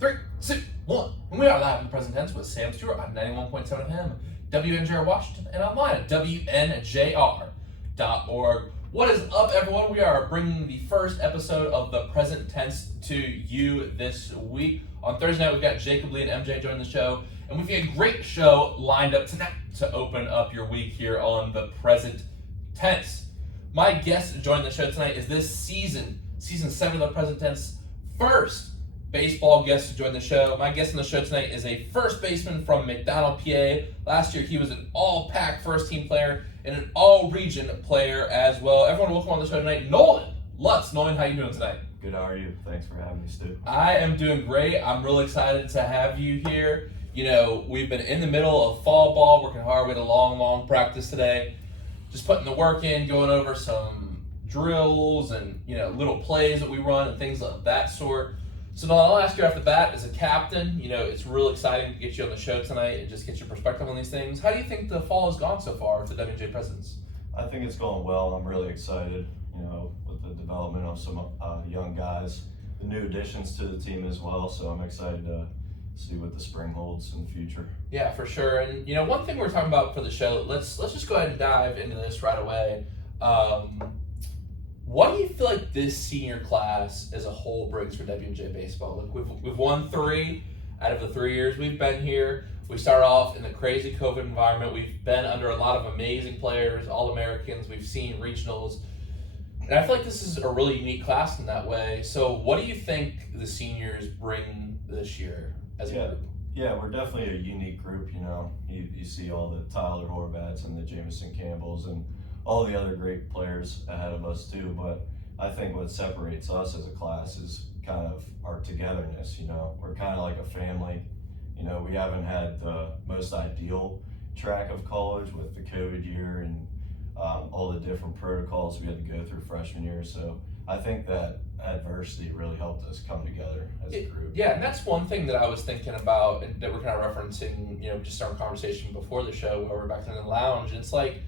3, 2, 1. And we are live in the present tense with Sam Stewart on 91.7 FM, WNJR Washington, and online at WNJR.org. What is up, everyone? We are bringing the first episode of the present tense to you this week. On Thursday night, we've got Jacob Lee and MJ joining the show, and we've got a great show lined up tonight to open up your week here on the present tense. My guest joining the show tonight is this season 7 of the present tense, first baseball guest to join the show. My guest on the show tonight is a first baseman from McDonald, PA. Last year, he was an all-pack first-team player and an all-region player as well. Everyone, welcome on the show tonight, Nolan Lutz. Nolan, how you doing tonight? Good, how are you? Thanks for having me, Stu. I am doing great. I'm really excited to have you here. You know, we've been in the middle of fall ball, working hard. We had a long practice today. Just putting the work in, going over some drills and, little plays that we run and things of that sort. So now I'll ask you off the bat, as a captain, it's real exciting to get you on the show tonight and just get your perspective on these things. How do you think the fall has gone so far with the WNJ Presidents? I think it's going well. I'm really excited, with the development of some young guys, the new additions to the team as well. So I'm excited to see what the spring holds in the future. Yeah, for sure. And, one thing we're talking about for the show, let's just go ahead and dive into this right away. What do you feel like this senior class as a whole brings for WNJ baseball? Look, we've won 3 out of the 3 years we've been here. We started off in the crazy COVID environment. We've been under a lot of amazing players, All-Americans. We've seen regionals. And I feel like this is a really unique class in that way. So what do you think the seniors bring this year as a group? Yeah, we're definitely a unique group. You see all the Tyler Horvats and the Jameson Campbells and all the other great players ahead of us too, but I think what separates us as a class is kind of our togetherness. We're kind of like a family. We haven't had the most ideal track of college with the COVID year and all the different protocols we had to go through freshman year. So I think that adversity really helped us come together as a group. Yeah, and that's one thing that I was thinking about and that we're kind of referencing, just our conversation before the show where we're back in the lounge. And it's like,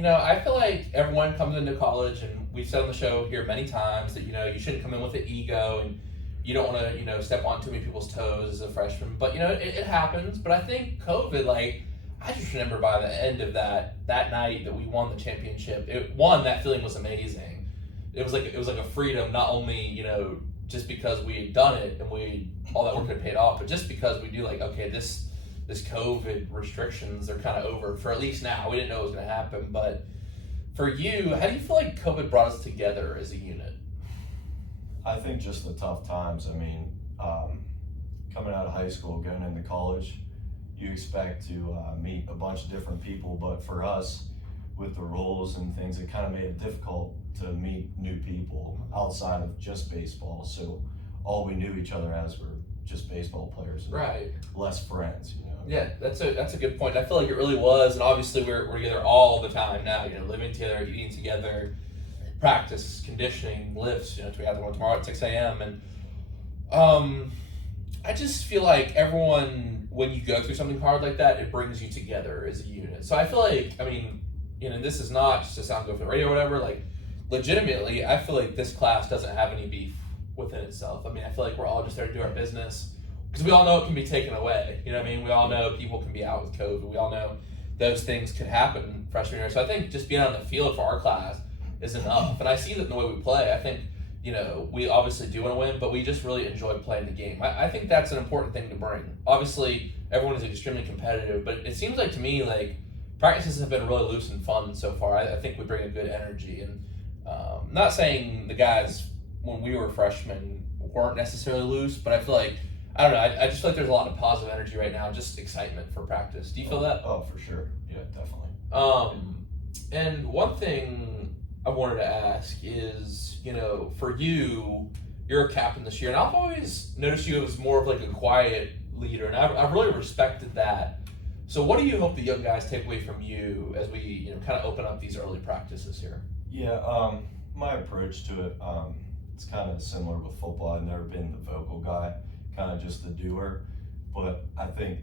I feel like everyone comes into college, and we've said on the show here many times that, you shouldn't come in with an ego and you don't want to, step on too many people's toes as a freshman. But, it happens. But I think COVID, I just remember by the end of that night that we won the championship, that feeling was amazing. It was like a freedom, not only, just because we had done it and all that work had paid off, but just because we do this COVID restrictions are kind of over for at least now. We didn't know it was going to happen, but for you, how do you feel like COVID brought us together as a unit? I think just the tough times. Coming out of high school, going into college, you expect to meet a bunch of different people, but for us, with the roles and things, it kind of made it difficult to meet new people outside of just baseball. So all we knew each other as were just baseball players, right? Less friends, Yeah, that's a good point. I feel like it really was, and obviously we're together all the time now. Living together, eating together, practice, conditioning, lifts. We have one tomorrow at 6 a.m. And I just feel like everyone, when you go through something hard like that, it brings you together as a unit. So I feel like, this is not just to sound good for the radio or whatever. Legitimately, I feel like this class doesn't have any beef within itself. I feel like we're all just there to do our business. Because we all know it can be taken away. We all know people can be out with COVID. We all know those things could happen freshman year. So I think just being on the field for our class is enough. And I see that in the way we play. I think, we obviously do want to win, but we just really enjoy playing the game. I think that's an important thing to bring. Obviously, everyone is extremely competitive, but it seems like to me, practices have been really loose and fun so far. I think we bring a good energy. And not saying the guys, when we were freshmen, weren't necessarily loose, but I feel like, I don't know, I just feel like there's a lot of positive energy right now, just excitement for practice. Do you feel that? Oh, for sure. Yeah, definitely. And one thing I wanted to ask is, for you, you're a captain this year, and I've always noticed you as more of a quiet leader, and I've really respected that. So what do you hope the young guys take away from you as we, kind of open up these early practices here? Yeah, my approach to it, it's kind of similar with football. I've never been the vocal guy, kind of just the doer. But I think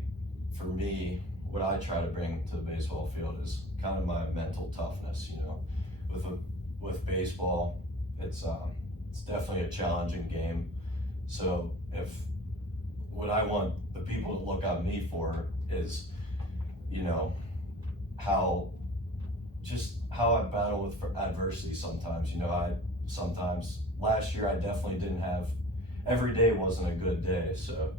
for me, what I try to bring to the baseball field is kind of my mental toughness. With baseball, it's definitely a challenging game. So if what I want the people to look at me for is, you know, how I battle with adversity sometimes. You know, sometimes last year I definitely didn't have, every day wasn't a good day. So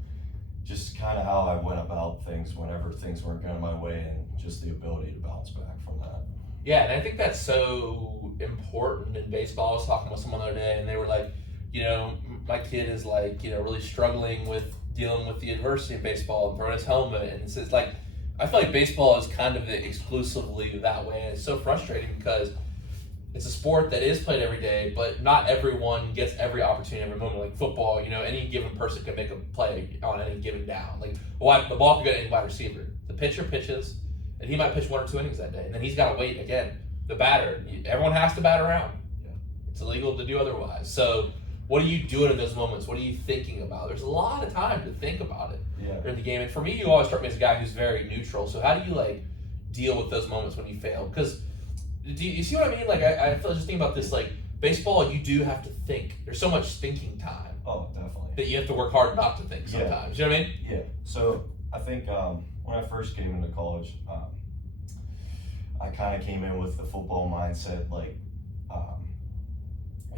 just kind of how I went about things whenever things weren't going my way, and just the ability to bounce back from that. Yeah, and I think that's so important in baseball. I was talking with someone the other day, and they were like, you know, my kid is like, you know, really struggling with dealing with the adversity in baseball and throwing his helmet. And it's like, I feel like baseball is kind of exclusively that way. And it's so frustrating because it's a sport that is played every day, but not everyone gets every opportunity every moment. Like football, you know, any given person can make a play on any given down. Like the ball could go to any wide receiver. The pitcher pitches, and he might pitch 1 or 2 innings that day, and then he's got to wait again. The batter, everyone has to bat around. Yeah. It's illegal to do otherwise. So what are you doing in those moments? What are you thinking about? There's a lot of time to think about it during the game. And for me, you always struck me as a guy who's very neutral. So how do you like deal with those moments when you fail? Because do you see what I mean? Like I feel just thinking about this. Like baseball, you do have to think. There's so much thinking time. Oh, definitely. That you have to work hard not to think sometimes. You know what I mean? Yeah. So I think when I first came into college, I kind of came in with the football mindset, like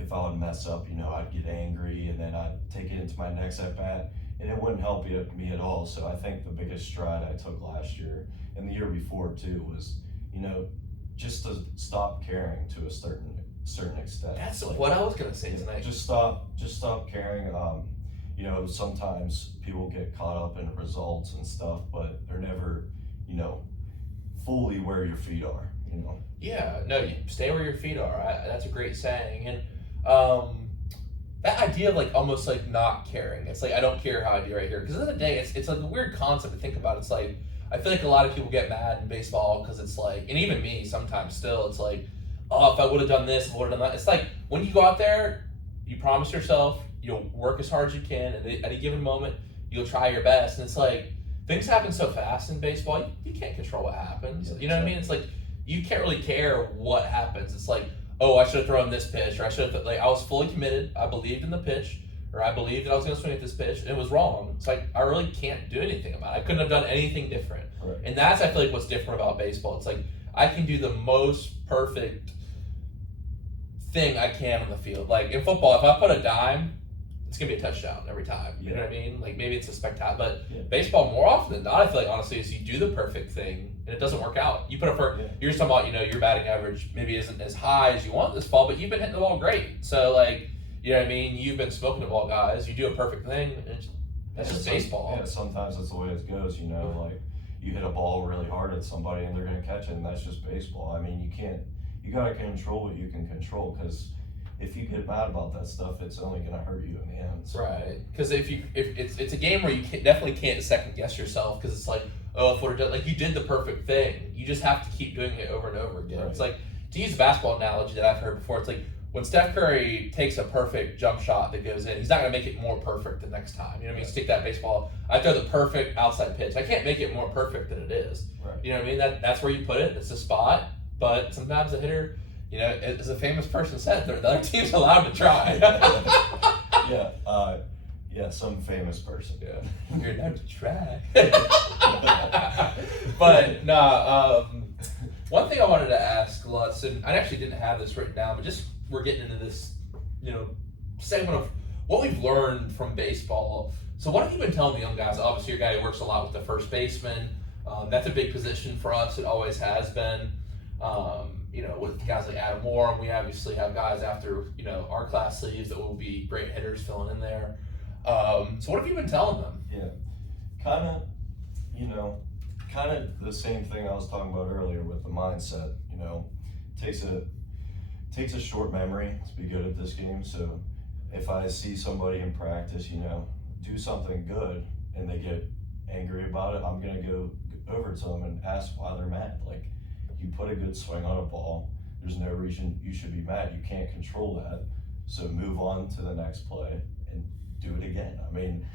if I would mess up, you know, I'd get angry, and then I'd take it into my next at bat, and it wouldn't help me at all. So I think the biggest stride I took last year and the year before too was, you know, just to stop caring to a certain extent. That's like, what I was gonna say tonight. Just stop caring. You know, sometimes people get caught up in results and stuff, but they're never, you know, fully where your feet are. You know. Yeah. No. You stay where your feet are. That's a great saying. And that idea of like almost like not caring. It's like I don't care how I do right here. Because at the end of the day, it's like a weird concept to think about. It's like I feel like a lot of people get mad in baseball because it's like, and even me sometimes still, it's like, oh, if I would have done this, if I would have done that. It's like when you go out there, you promise yourself you'll work as hard as you can, and at a given moment you'll try your best. And it's like things happen so fast in baseball, you can't control what happens. You know what I mean? It's like you can't really care what happens. It's like, oh, I should have thrown this pitch, or I should have, like, I was fully committed. I believed in the pitch, or I believed that I was going to swing at this pitch, and it was wrong. It's like, I really can't do anything about it. I couldn't have done anything different. Right. And that's, I feel like, what's different about baseball. It's like, I can do the most perfect thing I can on the field. Like, in football, if I put a dime, it's going to be a touchdown every time. You know what I mean? Like, maybe it's a spectacular, but baseball, more often than not, I feel like, honestly, is you do the perfect thing, and it doesn't work out. You put you're just talking about, you know, your batting average maybe isn't as high as you want this fall, but you've been hitting the ball great. So, like, you know what I mean? You've been smoking the ball, guys. You do a perfect thing. That's just baseball. Yeah, sometimes that's the way it goes, you know, like you hit a ball really hard at somebody and they're going to catch it, and that's just baseball. I mean, you got to control what you can control, because if you get mad about that stuff, it's only going to hurt you in the end. So. Right. Because if it's a game where you definitely can't second guess yourself, because it's like, oh, if we're done, like you did the perfect thing. You just have to keep doing it over and over again. Right. It's like, to use a basketball analogy that I've heard before, it's like when Steph Curry takes a perfect jump shot that goes in, he's not going to make it more perfect the next time. You know what I mean? Stick that baseball. I throw the perfect outside pitch. I can't make it more perfect than it is. Right. You know what I mean? That's where you put it. It's the spot. But sometimes the hitter, you know, as a famous person said, the other team's allowed to try. Yeah, some famous person. Yeah, you're allowed to try. But one thing I wanted to ask Lutz, and I actually didn't have this written down, but just we're getting into this, you know, segment of what we've learned from baseball. So what have you been telling the young guys? Obviously, you're a guy who works a lot with the first baseman. That's a big position for us. It always has been. You know, with guys like Adam Moore, and we obviously have guys after, you know, our class leaves that will be great hitters filling in there. So what have you been telling them? Yeah, kind of the same thing I was talking about earlier with the mindset. You know, takes a short memory to be good at this game. So if I see somebody in practice, you know, do something good and they get angry about it, I'm gonna go over to them and ask why they're mad. Like, you put a good swing on a ball, there's no reason you should be mad. You can't control that. So move on to the next play and do it again. I mean,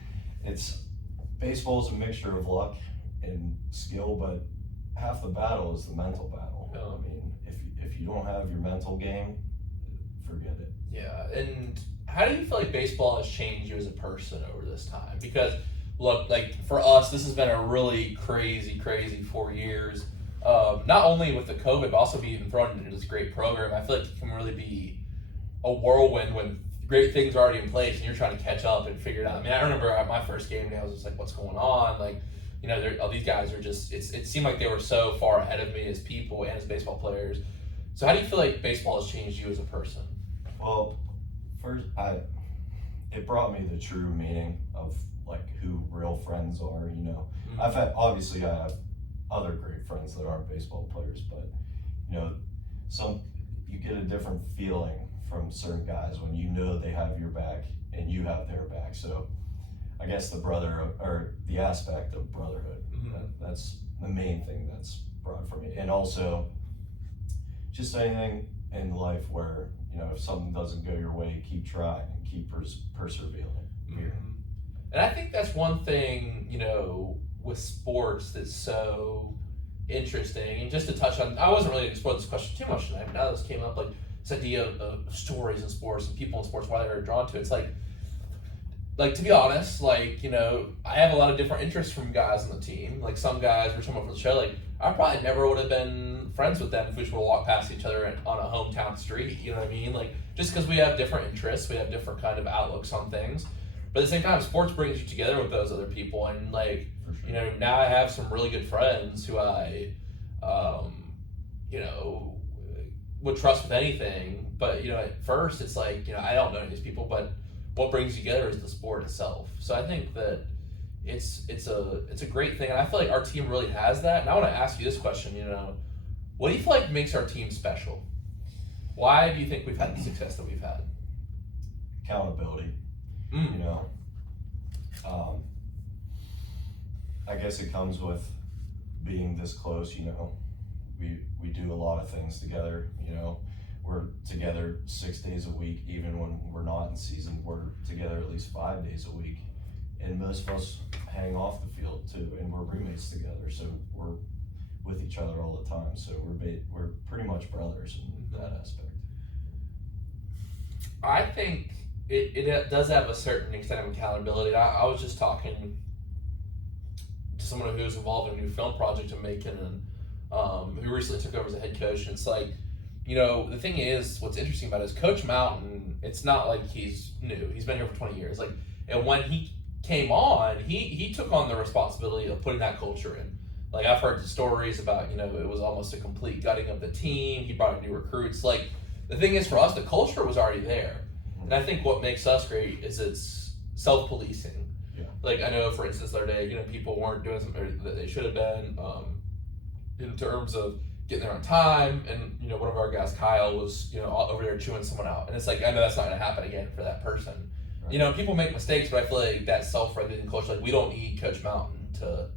baseball's a mixture of luck and skill, but half the battle is the mental battle. Yeah. I mean, if you don't have your mental game, forget it. Yeah, and how do you feel like baseball has changed you as a person over this time? Because look, like for us, this has been a really crazy 4 years. Not only with the COVID, but also being thrown into this great program. I feel like it can really be a whirlwind when great things are already in place and you're trying to catch up and figure it out. I mean, I remember at my first game day, I was just like, what's going on? Like, all these guys are just, it seemed like they were so far ahead of me as people and as baseball players. So how do you feel like baseball has changed you as a person? Well, first, it brought me the true meaning of like who real friends are, Mm-hmm. I have other great friends that aren't baseball players, but you get a different feeling from certain guys when they have your back and you have their back. So I guess the aspect of brotherhood, Mm-hmm. that's the main thing that's brought for me. And also just anything in life where, if something doesn't go your way, keep trying and keep persevering. Mm-hmm. And I think that's one thing, with sports that's so interesting. And just to touch on, I wasn't really exploring this question too much tonight, but now this came up, like this idea of stories in sports and people in sports, why they're drawn to it. It's like to be honest, like, I have a lot of different interests from guys on the team. Like some guys were talking about for the show, like I probably never would have been friends with them if we just would have walked past each other on a hometown street. You know what I mean? Like just because we have different interests, we have different kind of outlooks on things. But at the same time, sports brings you together with those other people, and like, Sure. Now I have some really good friends who I, would trust with anything. But at first it's like, I don't know any of these people, but what brings you together is the sport itself. So I think that it's a great thing, and I feel like our team really has that. And I want to ask you this question: what do you feel like makes our team special? Why do you think we've had the success that we've had? Accountability. I guess it comes with being this close. We do a lot of things together. We're together 6 days a week, even when we're not in season. We're together at least 5 days a week, and most of us hang off the field too, and we're roommates together, so we're with each other all the time. So we're pretty much brothers in that aspect. I think it does have a certain extent of accountability. I was just talking to someone who was involved in a new film project I'm making, and who recently took over as a head coach. And it's like, the thing is, what's interesting about it is Coach Mountain, it's not like he's new. He's been here for 20 years. Like, and when he came on, he took on the responsibility of putting that culture in. Like, I've heard the stories about, it was almost a complete gutting of the team. He brought in new recruits. Like, the thing is, for us, the culture was already there. And I think what makes us great is it's self-policing. Yeah. Like, I know, for instance, the other day, people weren't doing something that they should have been, in terms of getting there on time. And, one of our guys, Kyle, was, all over there chewing someone out. And it's like, I know that's not going to happen again for that person. Right. People make mistakes, but I feel like that self-regulating culture, like, we don't need Coach Mountain to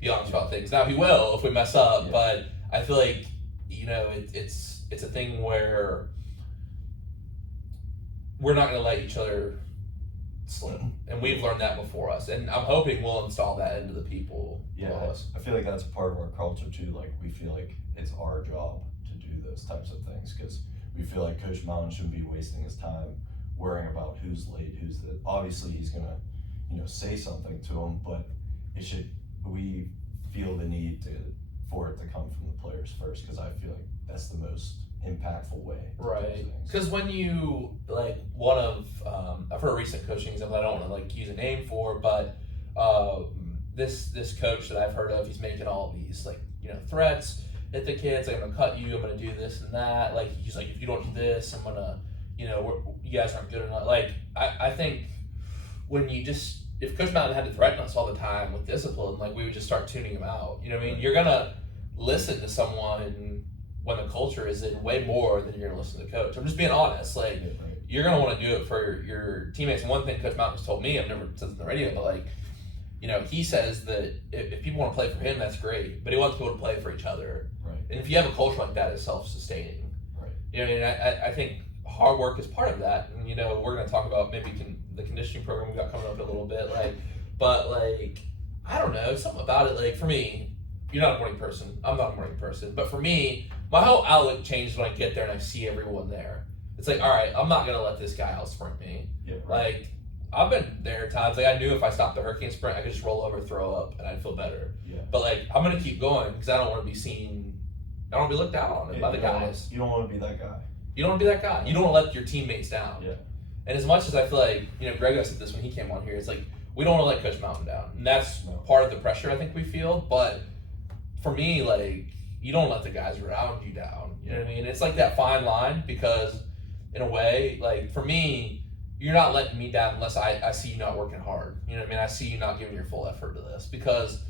be honest about things. Now, he will if we mess up, but I feel like, it's a thing where we're not going to let each other slip, and we've learned that before us, and I'm hoping we'll install that into the people. I feel like that's part of our culture too. Like, we feel like it's our job to do those types of things, because we feel like Coach Mountain shouldn't be wasting his time worrying about who's late, obviously he's gonna say something to him, but we feel the need for it to come from the players first, because I feel like that's the most impactful way. Right. Because when you, like, I've heard a recent coaching example I don't want to use a name for, but this coach that I've heard of, he's making all of these threats at the kids, like, I'm gonna cut you, I'm gonna do this and that. Like, he's like, if you don't do this, I'm gonna, you guys aren't good enough. Like, I think when if Coach Mountain had to threaten us all the time with discipline, like, we would just start tuning him out. You know what I mean? You're gonna listen to someone when the culture is in way more than you're gonna listen to the coach. I'm just being honest. Like, you're gonna want to do it for your teammates. And one thing Coach Mountain's told me, I've never said this on the radio, but like, he says that if people want to play for him, that's great, but he wants people to play for each other. Right. And if you have a culture like that, it's self-sustaining. Right. I think hard work is part of that. And we're gonna talk about maybe the conditioning program we got coming up in a little bit. But I don't know, something about it. Like, for me, you're not a morning person. I'm not a morning person. But for me, my whole outlook changed when I get there and I see everyone there. It's like, all right, I'm not gonna let this guy out sprint me. Yeah, right. Like, I've been there times, like I knew if I stopped the hurricane sprint, I could just roll over, throw up, and I'd feel better. Yeah. But like, I'm going to keep going because I don't want to be seen, I don't want to be looked down on by the guys. You don't want to be that guy. You don't want to be that guy. You don't want to let your teammates down. Yeah. And as much as I feel like, Greg said this when he came on here, it's like, we don't want to let Coach Mountain down. And that's part of the pressure I think we feel. But for me, like, you don't let the guys around you down. You know what I mean? It's like that fine line because, in a way, like, for me, you're not letting me down unless I see you not working hard. You know what I mean? I see you not giving your full effort to this. Because,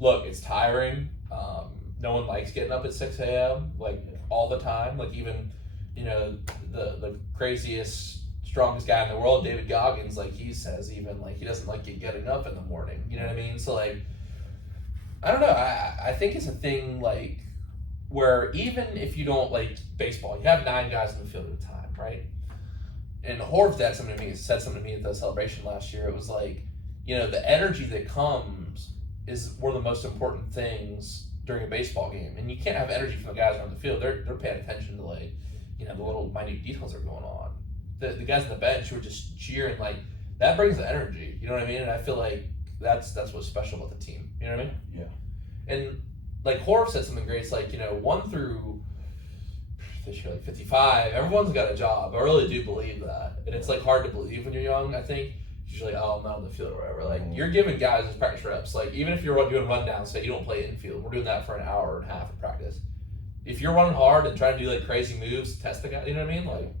look, it's tiring. No one likes getting up at 6 a.m., like, all the time. Like, even, the craziest, strongest guy in the world, David Goggins, like he says, even like he doesn't like getting up in the morning. You know what I mean? So like, I don't know. I think it's a thing like where even if you don't like baseball, you have 9 guys in the field at a time, right? And Horv said something to me at the celebration last year. It was like, the energy that comes is one of the most important things during a baseball game. And you can't have energy from the guys around the field. They're paying attention to like, the little minute details that are going on. The guys on the bench who are just cheering, like, that brings the energy. You know what I mean? And I feel like that's what's special about the team. You know what I mean? Yeah. And, like, Horv said something great. It's like, 1 through this year, like 55, everyone's got a job. I really do believe that. And it's, like, hard to believe when you're young, I think. Usually, I'm not on the field or whatever. Like, you're giving guys those practice reps. Like, even if you're doing rundowns, say you don't play infield, we're doing that for an hour and a half of practice. If you're running hard and trying to do, like, crazy moves to test the guy, you know what I mean? Like,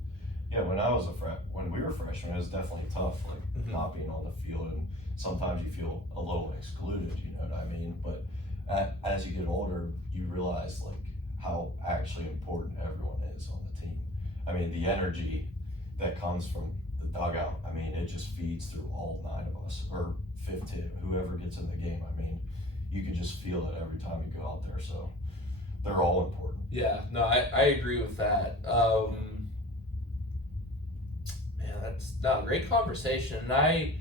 yeah, when we were freshmen, it was definitely tough, like not being on the field, and sometimes you feel a little excluded. You know what I mean? But as you get older, you realize like how actually important everyone is on the team. I mean, the energy that comes from the dugout. I mean, it just feeds through all 9 of us, or 15, whoever gets in the game. I mean, you can just feel it every time you go out there. So they're all important. Yeah, no, I agree with that. That's a great conversation. And I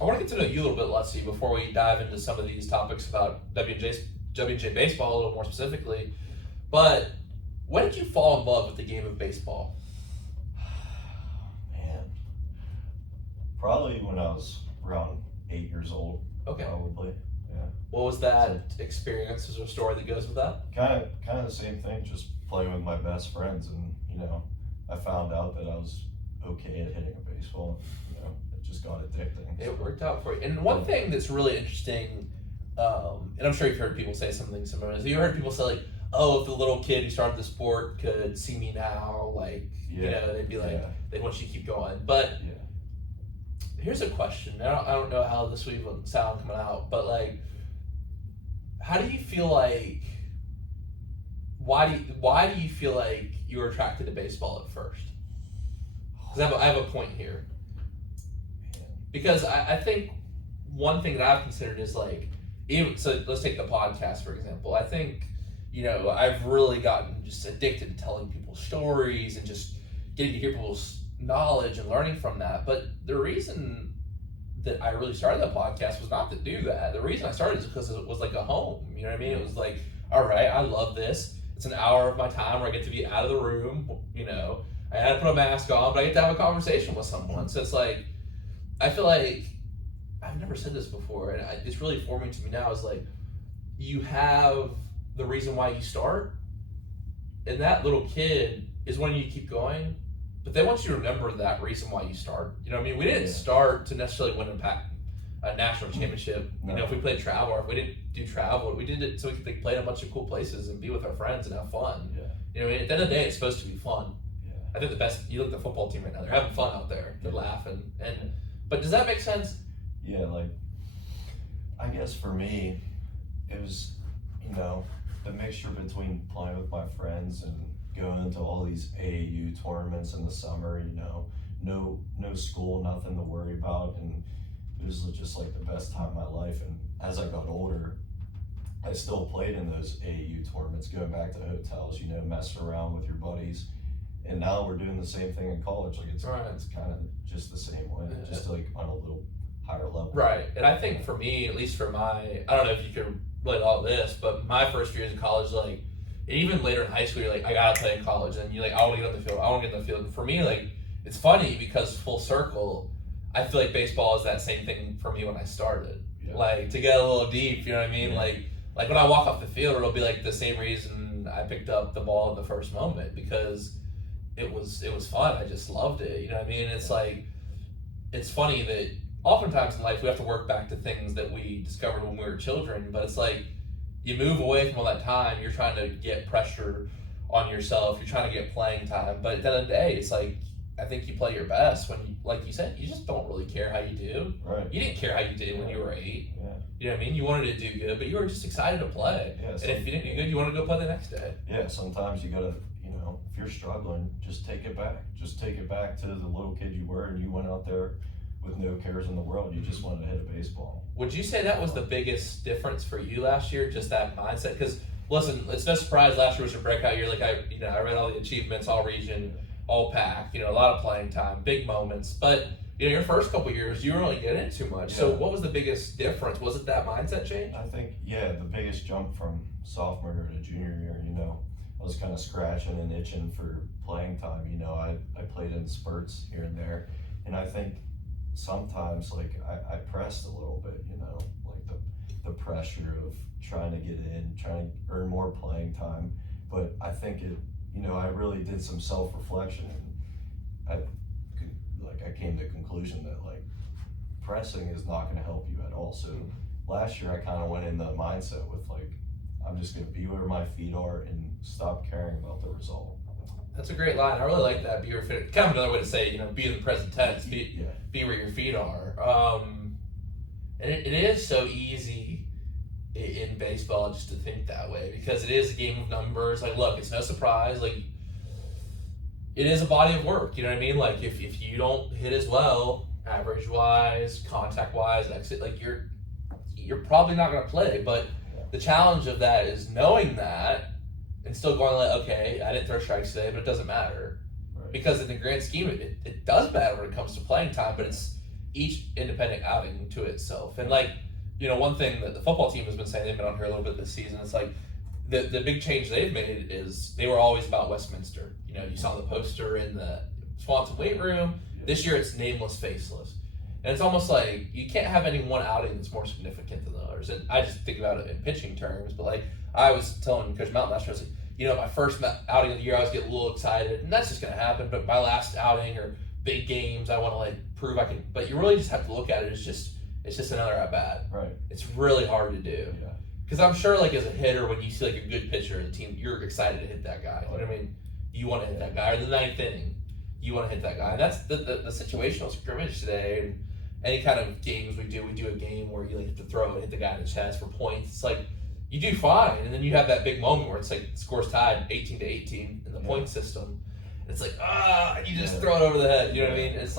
want to get to know you a little bit, Lutzy, before we dive into some of these topics about WNJ baseball a little more specifically. But when did you fall in love with the game of baseball? Man, probably when I was around 8 years old. Okay. Probably. Yeah. What was that experience? Is there a story that goes with that? Kind of the same thing. Just playing with my best friends, and I found out that I was okay at hitting a baseball. It just got addicting. It worked out for you. And one thing that's really interesting, and I'm sure you've heard people say something similar. Have you heard people say like, "Oh, if the little kid who started the sport could see me now, like, they'd be like, they want you to keep going." But here's a question. I don't know how this would even sound coming out, but like, how do you feel like? Why do you feel like you were attracted to baseball at first? Because I have a point here. Because I think one thing that I've considered is like, so let's take the podcast for example. I think, I've really gotten just addicted to telling people stories and just getting to hear people's knowledge and learning from that. But the reason that I really started the podcast was not to do that. The reason I started is because it was like a home. You know what I mean? It was like, all right, I love this. It's an hour of my time where I get to be out of the room. I had to put a mask on, but I get to have a conversation with someone. So it's like, I feel like, I've never said this before, and it's really forming to me now, is like, you have the reason why you start, and that little kid is when you keep going, but they want you to remember that reason why you start. You know what I mean? We didn't start to necessarily win a national championship. No. If we played travel, or if we didn't do travel, we did it so we could play in a bunch of cool places and be with our friends and have fun. Yeah. You know what I mean? At the end of the day, it's supposed to be fun. Yeah. I think you look at the football team right now, they're having fun out there. They're laughing. But does that make sense? Yeah, like, I guess for me, it was, the mixture between playing with my friends and going to all these AAU tournaments in the summer, no school, nothing to worry about, and it was just like the best time of my life. And as I got older, I still played in those AAU tournaments, going back to hotels, messing around with your buddies. And now we're doing the same thing in college. Like, it's kind of just the same way, just like on a little higher level. Right. And I think for me, at least for I don't know if you can relate all this, but my first few years in college, like, and even later in high school, you're like, I gotta play in college, and you're like, I want to get on the field. And for me, like, it's funny because full circle, I feel like baseball is that same thing for me when I started. Yeah. Like, to get a little deep, you know what I mean? Yeah. Like when I walk off the field, it'll be like the same reason I picked up the ball in the first moment, because it was fun. I just loved it. You know what I mean? It's like, it's funny that oftentimes in life we have to work back to things that we discovered when we were children, but it's like you move away from all that time, you're trying to get pressure on yourself, you're trying to get playing time, but at the end of the day, it's like, I think you play your best when you, like you said, you just don't really care how you do. Right. You didn't care how you did when you were 8. Yeah. You know what I mean? You wanted to do good, but you were just excited to play. Yeah, and if you didn't do good, you want to go play the next day. Yeah, sometimes you gotta, if you're struggling, just take it back. Just take it back to the little kid you were, and you went out there with no cares in the world. You just wanted to hit a baseball. Would you say that was the biggest difference for you last year, just that mindset? Because listen, it's no surprise last year was your breakout year. Like I read all the achievements, all region, all pack. A lot of playing time, big moments. But your first couple of years, you weren't really getting it too much. Yeah. So what was the biggest difference? Was it that mindset change? I think, the biggest jump from sophomore to junior year. I was kind of scratching and itching for playing time. I played in spurts here and there, and I think sometimes I pressed a little bit. Like the pressure of trying to get in, trying to earn more playing time. But I think I really did some self-reflection, and I came to the conclusion that pressing is not going to help you at all. So last year I kind of went in the mindset with I'm just going to be where my feet are and stop caring about the result. That's a great line. I really like that. Be where your feet. Kind of another way to say, be in the present tense. Be where your feet are. And it is so easy in baseball just to think that way, because it is a game of numbers. Look, it's no surprise. It is a body of work. You know what I mean? If you don't hit as well, average wise, contact wise, exit, you're probably not going to play. But the challenge of that is knowing that and still going okay, I didn't throw strikes today, but it doesn't matter. Right. Because in the grand scheme, it does matter when it comes to playing time, but it's each independent outing to itself. And one thing that the football team has been saying, they've been on here a little bit this season, it's the big change they've made is they were always about Westminster. You saw the poster in the Swanson weight room. This year it's nameless, faceless. And it's almost like you can't have any one outing that's more significant than the others. And I just think about it in pitching terms, but I was telling Coach Mountain last year, I was like, my first outing of the year, I was getting a little excited, and that's just going to happen. But my last outing or big games, I want to prove I can. But you really just have to look at it as it's just another at bat. Right. It's really hard to do. Yeah. Because I'm sure as a hitter, when you see a good pitcher in the team, you're excited to hit that guy. You know what I mean? You want to hit that guy. Or the ninth inning, you want to hit that guy. And that's the situational scrimmage today. And any kind of games we do a game where you have to throw and hit the guy in the chest for points. It's you do fine, and then you have that big moment where it's score's tied 18-18 in the point system. It's you just throw it over the head. You know what I mean? It's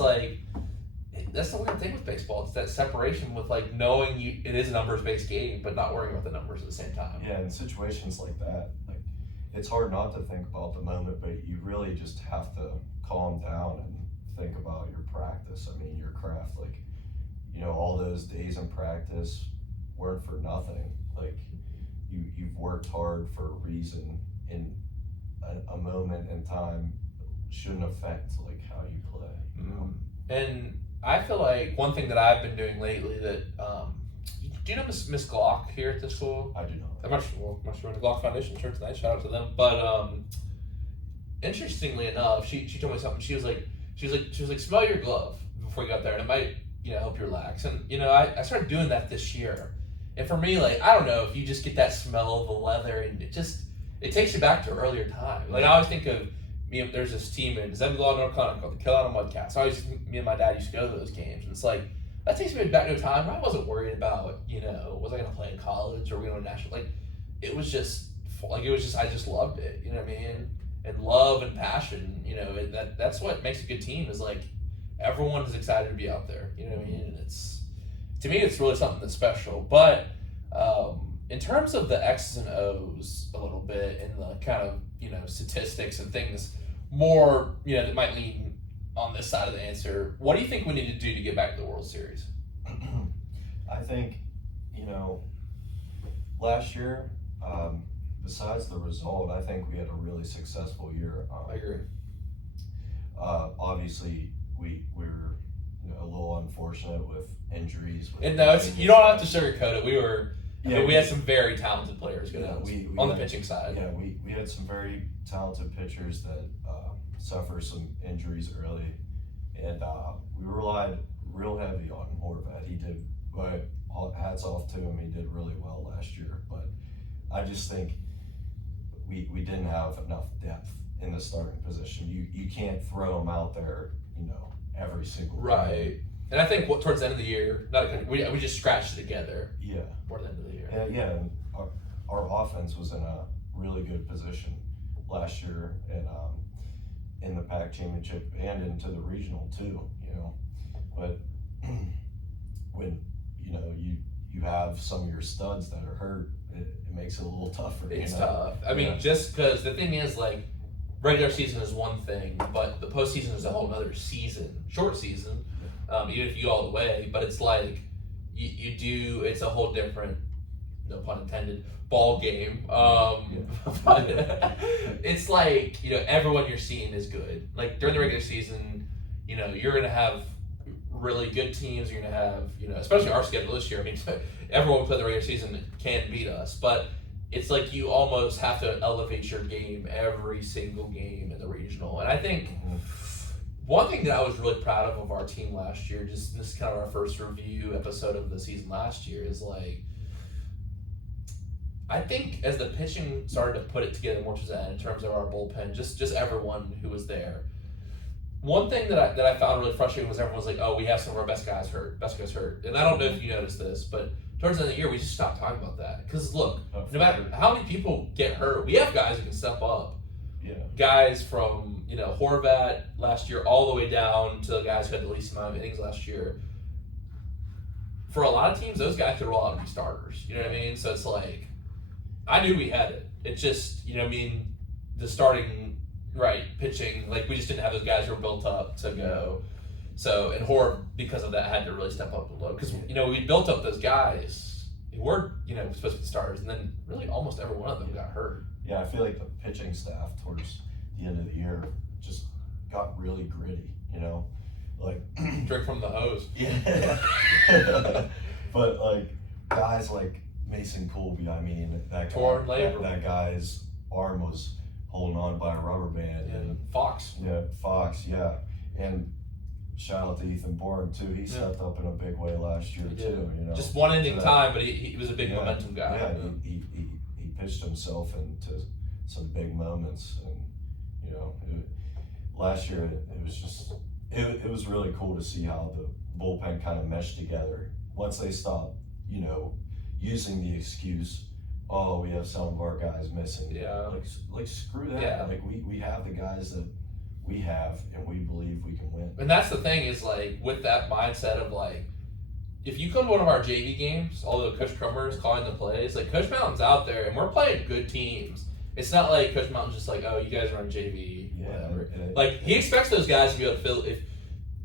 that's the weird thing with baseball. It's that separation with knowing it is a numbers-based game, but not worrying about the numbers at the same time. Yeah, in situations like that, it's hard not to think about the moment, but you really just have to calm down and think about your practice. I mean, your craft. All those days in practice weren't for nothing. You've worked hard for a reason, and a moment in time shouldn't affect how you play. And I feel one thing that I've been doing lately that do you know Miss Glock here at the school? I do not. I'm not sure in the Glock Foundation Church tonight. Shout out to them. But interestingly enough, she told me something. She was like, smell your glove before you got there, and it might help you relax. And I started doing that this year. And for me, I don't know if you just get that smell of the leather, and it takes you back to an earlier time. I always think of there's this team in Zebulon, North Carolina called the Carolina Mudcats. Me and my dad used to go to those games, and it's that takes me back to a time where I wasn't worried about was I going to play in college or we going to national. It was just I just loved it. You know what I mean? And love and passion. That's what makes a good team is everyone is excited to be out there. You know what I mean? And to me, it's really something that's special. But in terms of the X's and O's a little bit and the kind of, statistics and things more, that might lean on this side of the answer, what do you think we need to do to get back to the World Series? I think, last year, besides the result, I think we had a really successful year. I agree. Obviously, we're a little unfortunate with injuries. With And no, you don't have to sugarcoat it. We had some very talented players on the pitching side. Yeah, we had some very talented pitchers that suffered some injuries early, and we relied real heavy on Horvat. He did, but hats off to him. He did really well last year, but I just think we didn't have enough depth in the starting position. You can't throw him out there, every single right. game. And I think towards the end of the year, we just scratched it together. Yeah. Toward the end of the year. Yeah. And our offense was in a really good position last year, and in the PAC championship and into the regional too. But when you have some of your studs that are hurt, it makes it a little tougher. It's tough. I mean, just because the thing is, like, regular season is one thing, but the postseason is a whole other season, short season, even if you go all the way. But it's like it's a whole different, no pun intended, ball game. But it's like, everyone you're seeing is good. Like, during the regular season, you're going to have really good teams. You're going to have, especially our schedule this year. I mean, everyone who played the regular season can beat us, but it's like you almost have to elevate your game every single game in the regional. And I think one thing that I was really proud of our team last year, this is kind of our first review episode of the season last year, is like, I think as the pitching started to put it together more to the end in terms of our bullpen, just everyone who was there. One thing that I found really frustrating was everyone was like, oh, we have some of our best guys hurt. And I don't know if you noticed this, but towards the end of the year, we just stopped talking about that. Because look, no matter how many people get hurt, we have guys who can step up. Yeah. Guys from, Horvat last year all the way down to the guys who had the least amount of innings last year. For a lot of teams, those guys could roll out and be starters. You know what I mean? So it's like, I knew we had it. It just, the starting, pitching, like, we just didn't have those guys who were built up to go. So, and Horv, because of that, had to really step up the load. Because, we built up those guys who were, supposed to be starters, and then really almost every one of them got hurt. Yeah, I feel like the pitching staff towards the end of the year just got really gritty, like drink from the hose. Yeah. But like guys like Mason Colby, I mean, that guy's arm was holding on by a rubber band. And Fox. Yeah. And shout out to Ethan Bourne too. He stepped up in a big way last year too. Just one inning time, but he was a big momentum guy. Yeah, he pitched himself into some big moments, and last year it was just it was really cool to see how the bullpen kind of meshed together once they stopped using the excuse, oh, we have some of our guys missing. Yeah. Like screw that. Yeah. Like we have the guys that we have, and we believe we can win. And that's the thing is, like, with that mindset of, like, if you come to one of our JV games, although Coach Crummer is calling the plays, like, Coach Mountain's out there, and we're playing good teams. It's not like Coach Mountain's just like, oh, you guys are on JV, whatever. Like, he expects those guys to be able to fill. If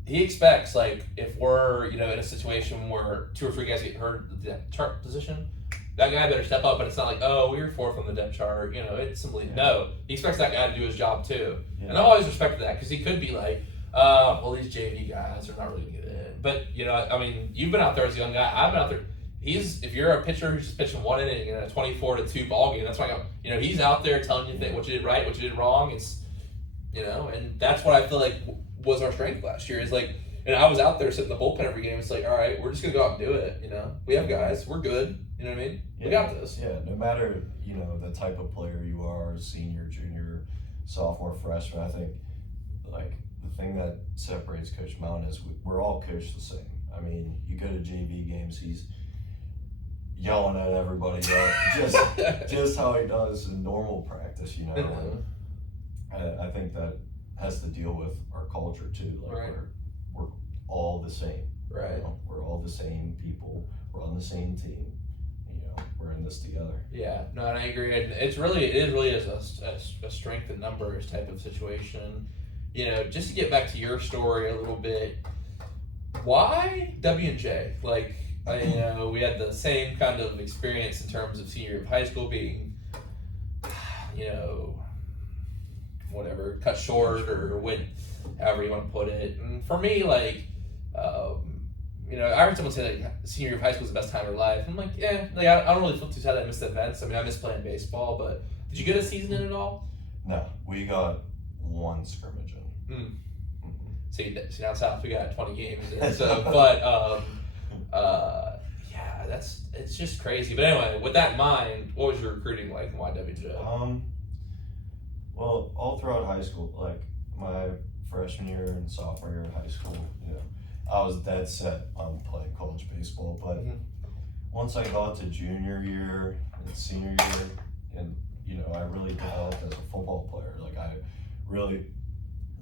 he expects, like, if we're, in a situation where 2 or 3 guys get hurt at the depth chart position, that guy better step up. But it's not like, oh, we were 4th on the depth chart. It's simply no. He expects that guy to do his job too. Yeah. And I've always respected that, because he could be like, well, these JV guys are not really gonna get in. But I mean, you've been out there as a young guy. I've been out there. If you're a pitcher who's just pitching 1 inning in a 24-2 ball game, that's why he's out there telling you what you did right, what you did wrong. It's and that's what I feel like was our strength last year. Is like, and I was out there sitting in the bullpen every game. It's like, all right, we're just gonna go out and do it. We have guys, we're good. You know what I mean? Yeah. We got this. Yeah, no matter the type of player you are, senior, junior, sophomore, freshman, I think like the thing that separates Coach Mountain is we're all coached the same. I mean, you go to JV games, he's yelling at everybody, just how he does in normal practice. I think that has to deal with our culture too. Like we're all the same. Right. We're all the same people. We're on the same team. We're in this together. Yeah, no, and I agree. And it really is a strength in numbers type of situation. Just to get back to your story a little bit, why W&J? Like, we had the same kind of experience in terms of senior year of high school being, whatever, cut short or when however you want to put it. And for me, like, I heard someone say like senior year of high school is the best time of your life. I'm like, yeah, like I don't really feel too sad that I missed the events. I mean, I miss playing baseball, but did you get a season in at all? No, we got one scrimmage in. Mm. See, down south we got 20 games in, so but yeah, it's just crazy. But anyway, with that in mind, what was your recruiting like in YWJ? Well, all throughout high school, like my freshman year and sophomore year of high school, I was dead set on playing college baseball. But once I got to junior year and senior year, and I really developed as a football player. Like I really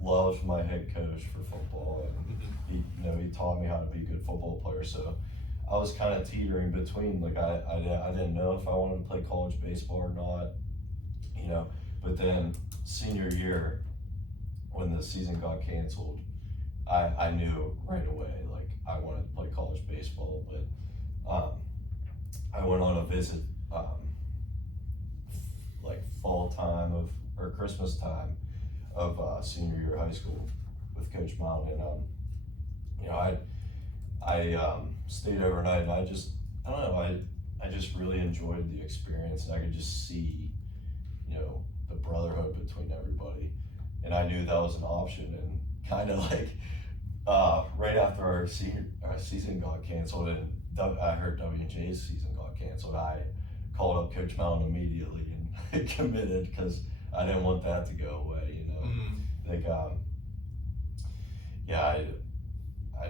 loved my head coach for football, and he taught me how to be a good football player. So I was kind of teetering between, like I didn't know if I wanted to play college baseball or not, But then senior year, when the season got canceled, I knew right away, like I wanted to play college baseball. But I went on a visit, like fall time or Christmas time of senior year of high school with Coach Mountain, and I stayed overnight, and I don't know, I just really enjoyed the experience, and I could just see, the brotherhood between everybody, and I knew that was an option. And kind of like right after our season got canceled, and I heard W&J's season got canceled, I called up Coach Mountain immediately and committed, because I didn't want that to go away. Like I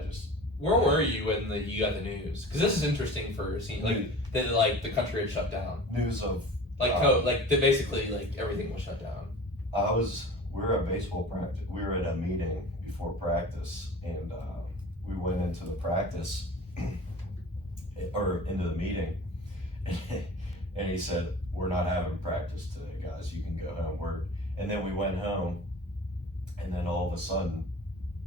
just. Where were you when you got the news? Because this is interesting for seeing like the country had shut down. News of basically like everything was shut down. We were at baseball practice. We were at a meeting before practice, and we went into the practice or into the meeting, and he said, "We're not having practice today, guys. You can go home." And then we went home, and then all of a sudden,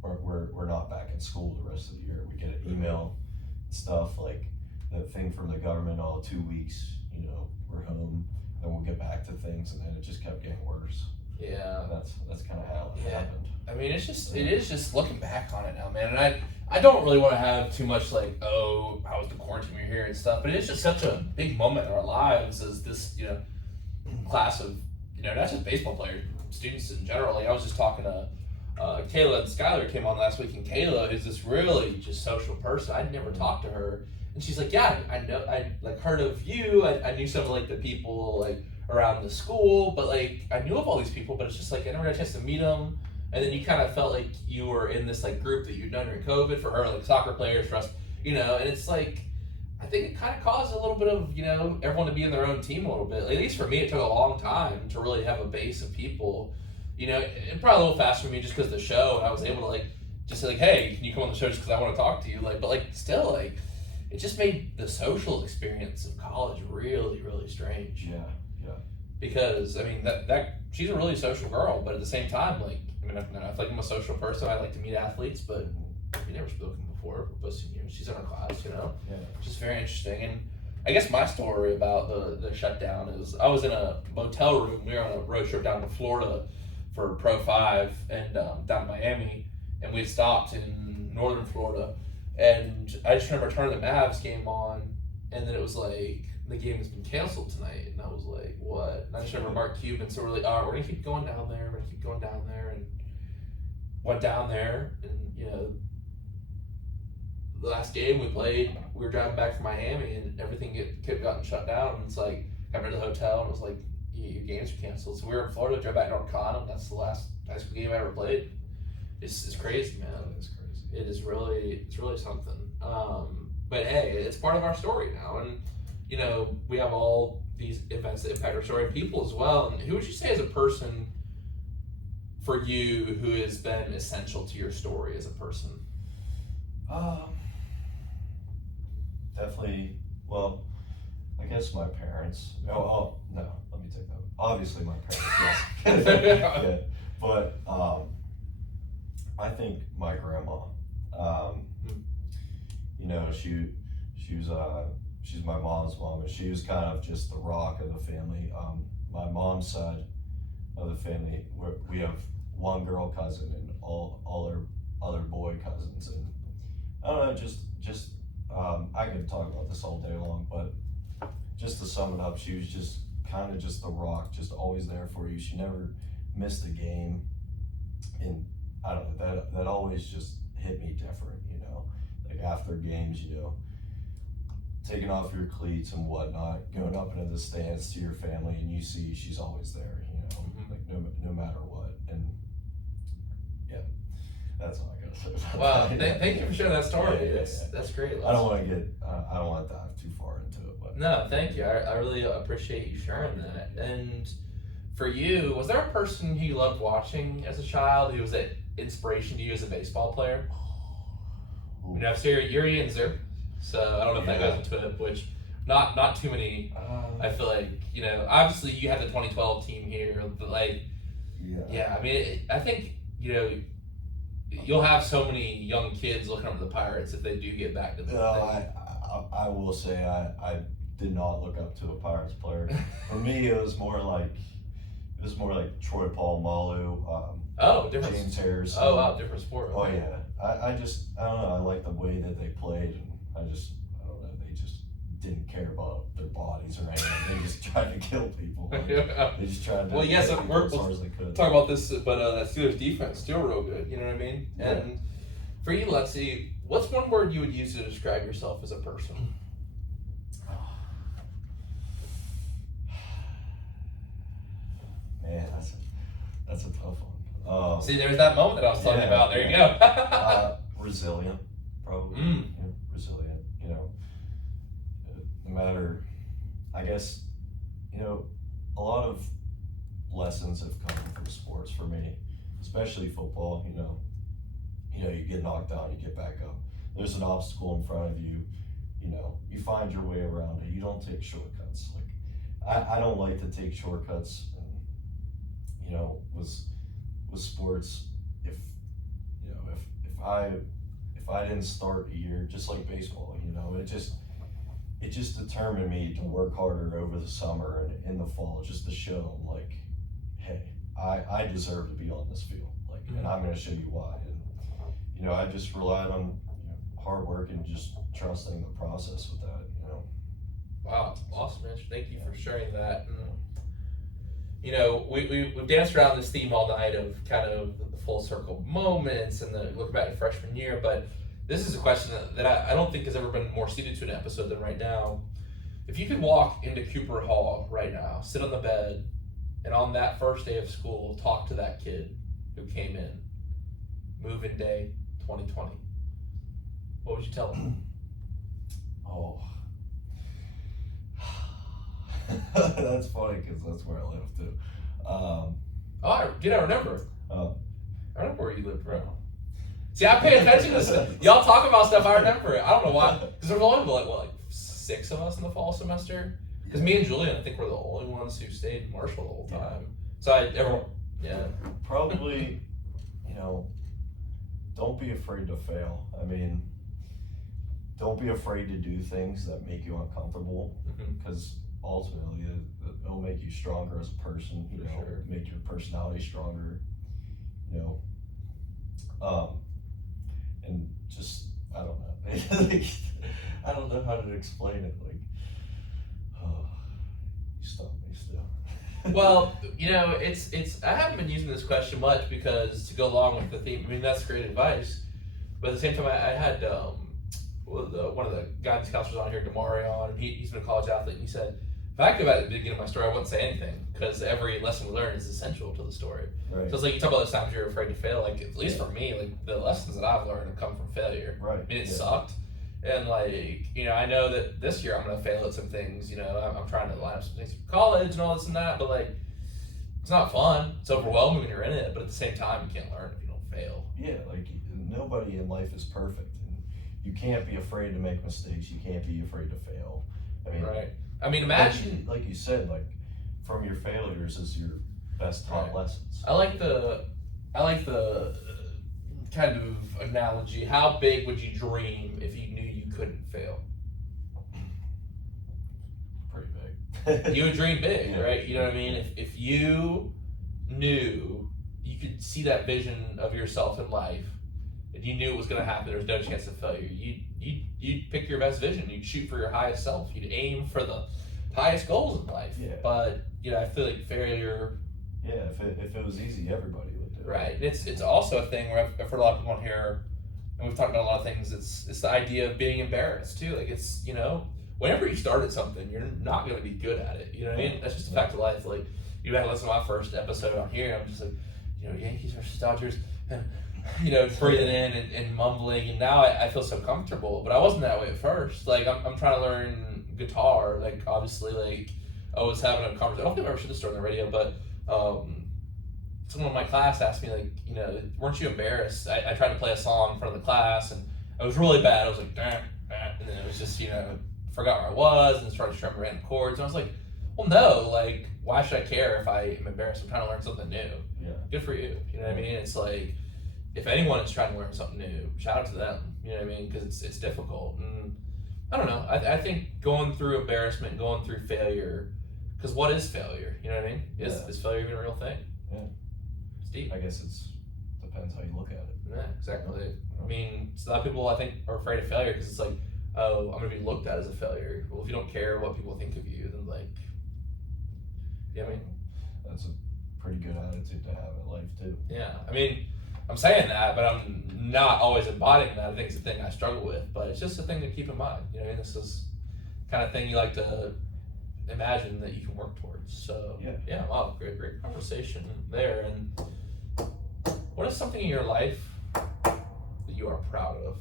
we're not back in school the rest of the year. We get an email, stuff like the thing from the government, 2 weeks, we're home, and we'll get back to things, and then it just kept getting worse. Yeah. And that's kind of how it happened. I mean, it is just looking back on it now, man. And I don't really want to have too much like, oh, how was the quarantine we're here and stuff, but it's just such a big moment in our lives as this, class of, not just baseball players, students in general. Like I was just talking to Kayla and Skylar came on last week, and Kayla is this really just social person. I'd never talked to her, and she's like, yeah, I know, I like heard of you. I knew some of like the people like around the school, but like I knew of all these people, but it's just like I never had a chance to meet them. And then you kind of felt like you were in this like group that you'd known during COVID. For her, like soccer players, for us, and it's like I think it kind of caused a little bit of everyone to be in their own team a little bit. At least for me, it took a long time to really have a base of people. It probably a little faster for me just because of the show, and I was able to like just say like, hey, can you come on the show just because I want to talk to you? Like, but like still like it just made the social experience of college really, really strange. Yeah. Because I mean that she's a really social girl, but at the same time, like I feel like I'm a social person. I like to meet athletes, but we never spoken before. We're both seniors. She's in our class, Yeah. Just very interesting. And I guess my story about the shutdown is I was in a motel room. We were on a road trip down to Florida for Pro 5 and down in Miami, and we had stopped in northern Florida, and I just remember turning the Mavs game on, and then it was like the game has been canceled tonight, and I was like, what? And I just remember Mark Cuban, so we're like, all right, we're gonna keep going down there, and went down there, and the last game we played, we were driving back from Miami, and everything kept getting shut down, and it's like got rid of the hotel, and it was like, your games are canceled. So we were in Florida, drove back to North Carolina, and that's the last high school game I ever played. It's crazy, man. It's crazy. It's really something. But hey, it's part of our story now, and we have all these events that impact our story and people as well. And who would you say as a person for you who has been essential to your story as a person? Definitely. Well, I guess my parents. Oh no. Let me take that. Obviously, my parents. Yes. Yeah. But I think my grandma. She's my mom's mom, and she was kind of just the rock of the family. My mom's side of the family, we have one girl cousin and all her other boy cousins, and I don't know, just I could talk about this all day long, but just to sum it up, she was just kind of just the rock, just always there for you. She never missed a game, and I don't know, that always just hit me different, you know, like after games, you know, taking off your cleats and whatnot, going up into the stands to your family, and you see she's always there, you know, like no matter what. And yeah, that's all I gotta say about Wow, that. thank you for sharing that story. Yeah. That's great. I don't want to dive too far into it, but No, thank you. I really appreciate you sharing that. And for you, was there a person who you loved watching as a child who was an inspiration to you as a baseball player? You know, so you're Yinzer, so I don't know if that goes into it, which not too many. I feel like, you know, obviously you had the 2012 team here, but like, yeah. I mean, I think, you know, you'll have so many young kids looking up to the Pirates if they do get back to the thing. I will say I did not look up to a Pirates player. For me, it was more like Troy Polamalu, Different. James Harrison. Oh wow, different sport. Oh yeah, I don't know. I like the way that they played, and I don't know. They just didn't care about their bodies or anything. They just tried to kill people. They just tried to. Well, yes, kill people as hard as they could. Talk about this, but that Steelers defense still real good. You know what I mean? Yeah. And for you, Lutzy, what's one word you would use to describe yourself as a person? Man, that's a tough one. See, there's that moment that I was talking about. There you go. Resilient, probably. Mm. Yeah, resilient. You know, no matter. I guess, you know, a lot of lessons have come from sports for me, especially football. You know, you get knocked down, you get back up. There's an obstacle in front of you. You know, you find your way around it. You don't take shortcuts. Like, I don't like to take shortcuts. And, you know, with sports, if I didn't start a year just like baseball, you know, it just determined me to work harder over the summer and in the fall, just to show them, like, hey, I deserve to be on this field, like, and I'm going to show you why. And you know, I just relied on hard work and just trusting the process with that, you know. Wow, awesome, man. Thank you for sharing that. And, you know, we've danced around this theme all night of kind of the full circle moments and the look back at freshman year, but this is a question that I don't think has ever been more suited to an episode than right now. If you could walk into Cooper Hall right now, sit on the bed, and on that first day of school, talk to that kid who came in, move-in day 2020, what would you tell them? Oh. That's funny because that's where I live too. I remember. Oh. I remember where you lived, bro. See, I pay attention to stuff. Y'all talk about stuff, I remember it. I don't know why. Because there's only like 6 of us in the fall semester. Because me and Julian, I think, were the only ones who stayed in Marshall the whole time. So everyone. Probably, you know, don't be afraid to fail. I mean, don't be afraid to do things that make you uncomfortable, because ultimately it'll make you stronger as a person, you know, make your personality stronger, you know. And just, I don't know. I don't know how to explain it. Like, oh, you stumped me still. Well, you know, it's. I haven't been using this question much because to go along with the theme. I mean, that's great advice, but at the same time, I had one of the guidance counselors on here, Damari, on, and he's been a college athlete, and he said, if I could go back to the beginning of my story, I wouldn't say anything because every lesson we learn is essential to the story. Right. So it's like you talk about those times you're afraid to fail. Like, at least for me, like the lessons that I've learned have come from failure. Right. I mean, it sucked, and like, you know, I know that this year I'm gonna fail at some things. You know, I'm trying to line up some things for college and all this and that, but like, it's not fun. It's overwhelming when you're in it, but at the same time, you can't learn if you don't fail. Yeah, like nobody in life is perfect, and you can't be afraid to make mistakes. You can't be afraid to fail. I mean, right. I mean, imagine, like you said, like from your failures is your best taught lessons. I like the kind of analogy. How big would you dream if you knew you couldn't fail? Pretty big. You would dream big, right? You know what I mean? If you knew you could see that vision of yourself in life, and you knew it was going to happen, there was no chance of failure, you'd pick your best vision. You'd shoot for your highest self. You'd aim for the highest goals in life. Yeah. But I feel like failure. Yeah, if it was easy, everybody would do it. Right. It's also a thing where I've heard a lot of people on here, and we've talked about a lot of things. It's the idea of being embarrassed too. Like it's whenever you start at something, you're not going to be good at it. You know what I mean? That's just a fact of life. Like you had to listen to my first episode on here. I'm just like, Yankees versus Dodgers, and breathing in and mumbling. And now I feel so comfortable. But I wasn't that way at first. Like I'm trying to learn guitar. Like obviously, like I was having a conversation. I don't think I ever should have started on the radio, but someone in my class asked me, like, weren't you embarrassed? I tried to play a song in front of the class, and I was really bad. I was like, and then it was just, forgot where I was and started strumming random chords. And I was like, well, no, like, why should I care if I am embarrassed? I'm trying to learn something new. Yeah. Good for you. You know what I mean? It's like, if anyone is trying to learn something new, shout out to them. You know what I mean? Because it's difficult. And I don't know. I think going through embarrassment, going through failure, because what is failure? You know what I mean? Is failure even a real thing? Yeah. It's deep. I guess depends how you look at it. Yeah, exactly. I mean, a lot of people, I think, are afraid of failure because it's like, oh, I'm going to be looked at as a failure. Well, if you don't care what people think of you, then like, I mean? That's a pretty good attitude to have in life too. Yeah, I mean, I'm saying that, but I'm not always embodying that. I think it's a thing I struggle with, but it's just a thing to keep in mind. This is the kind of thing you like to imagine that you can work towards. So wow, great conversation there. And what is something in your life that you are proud of?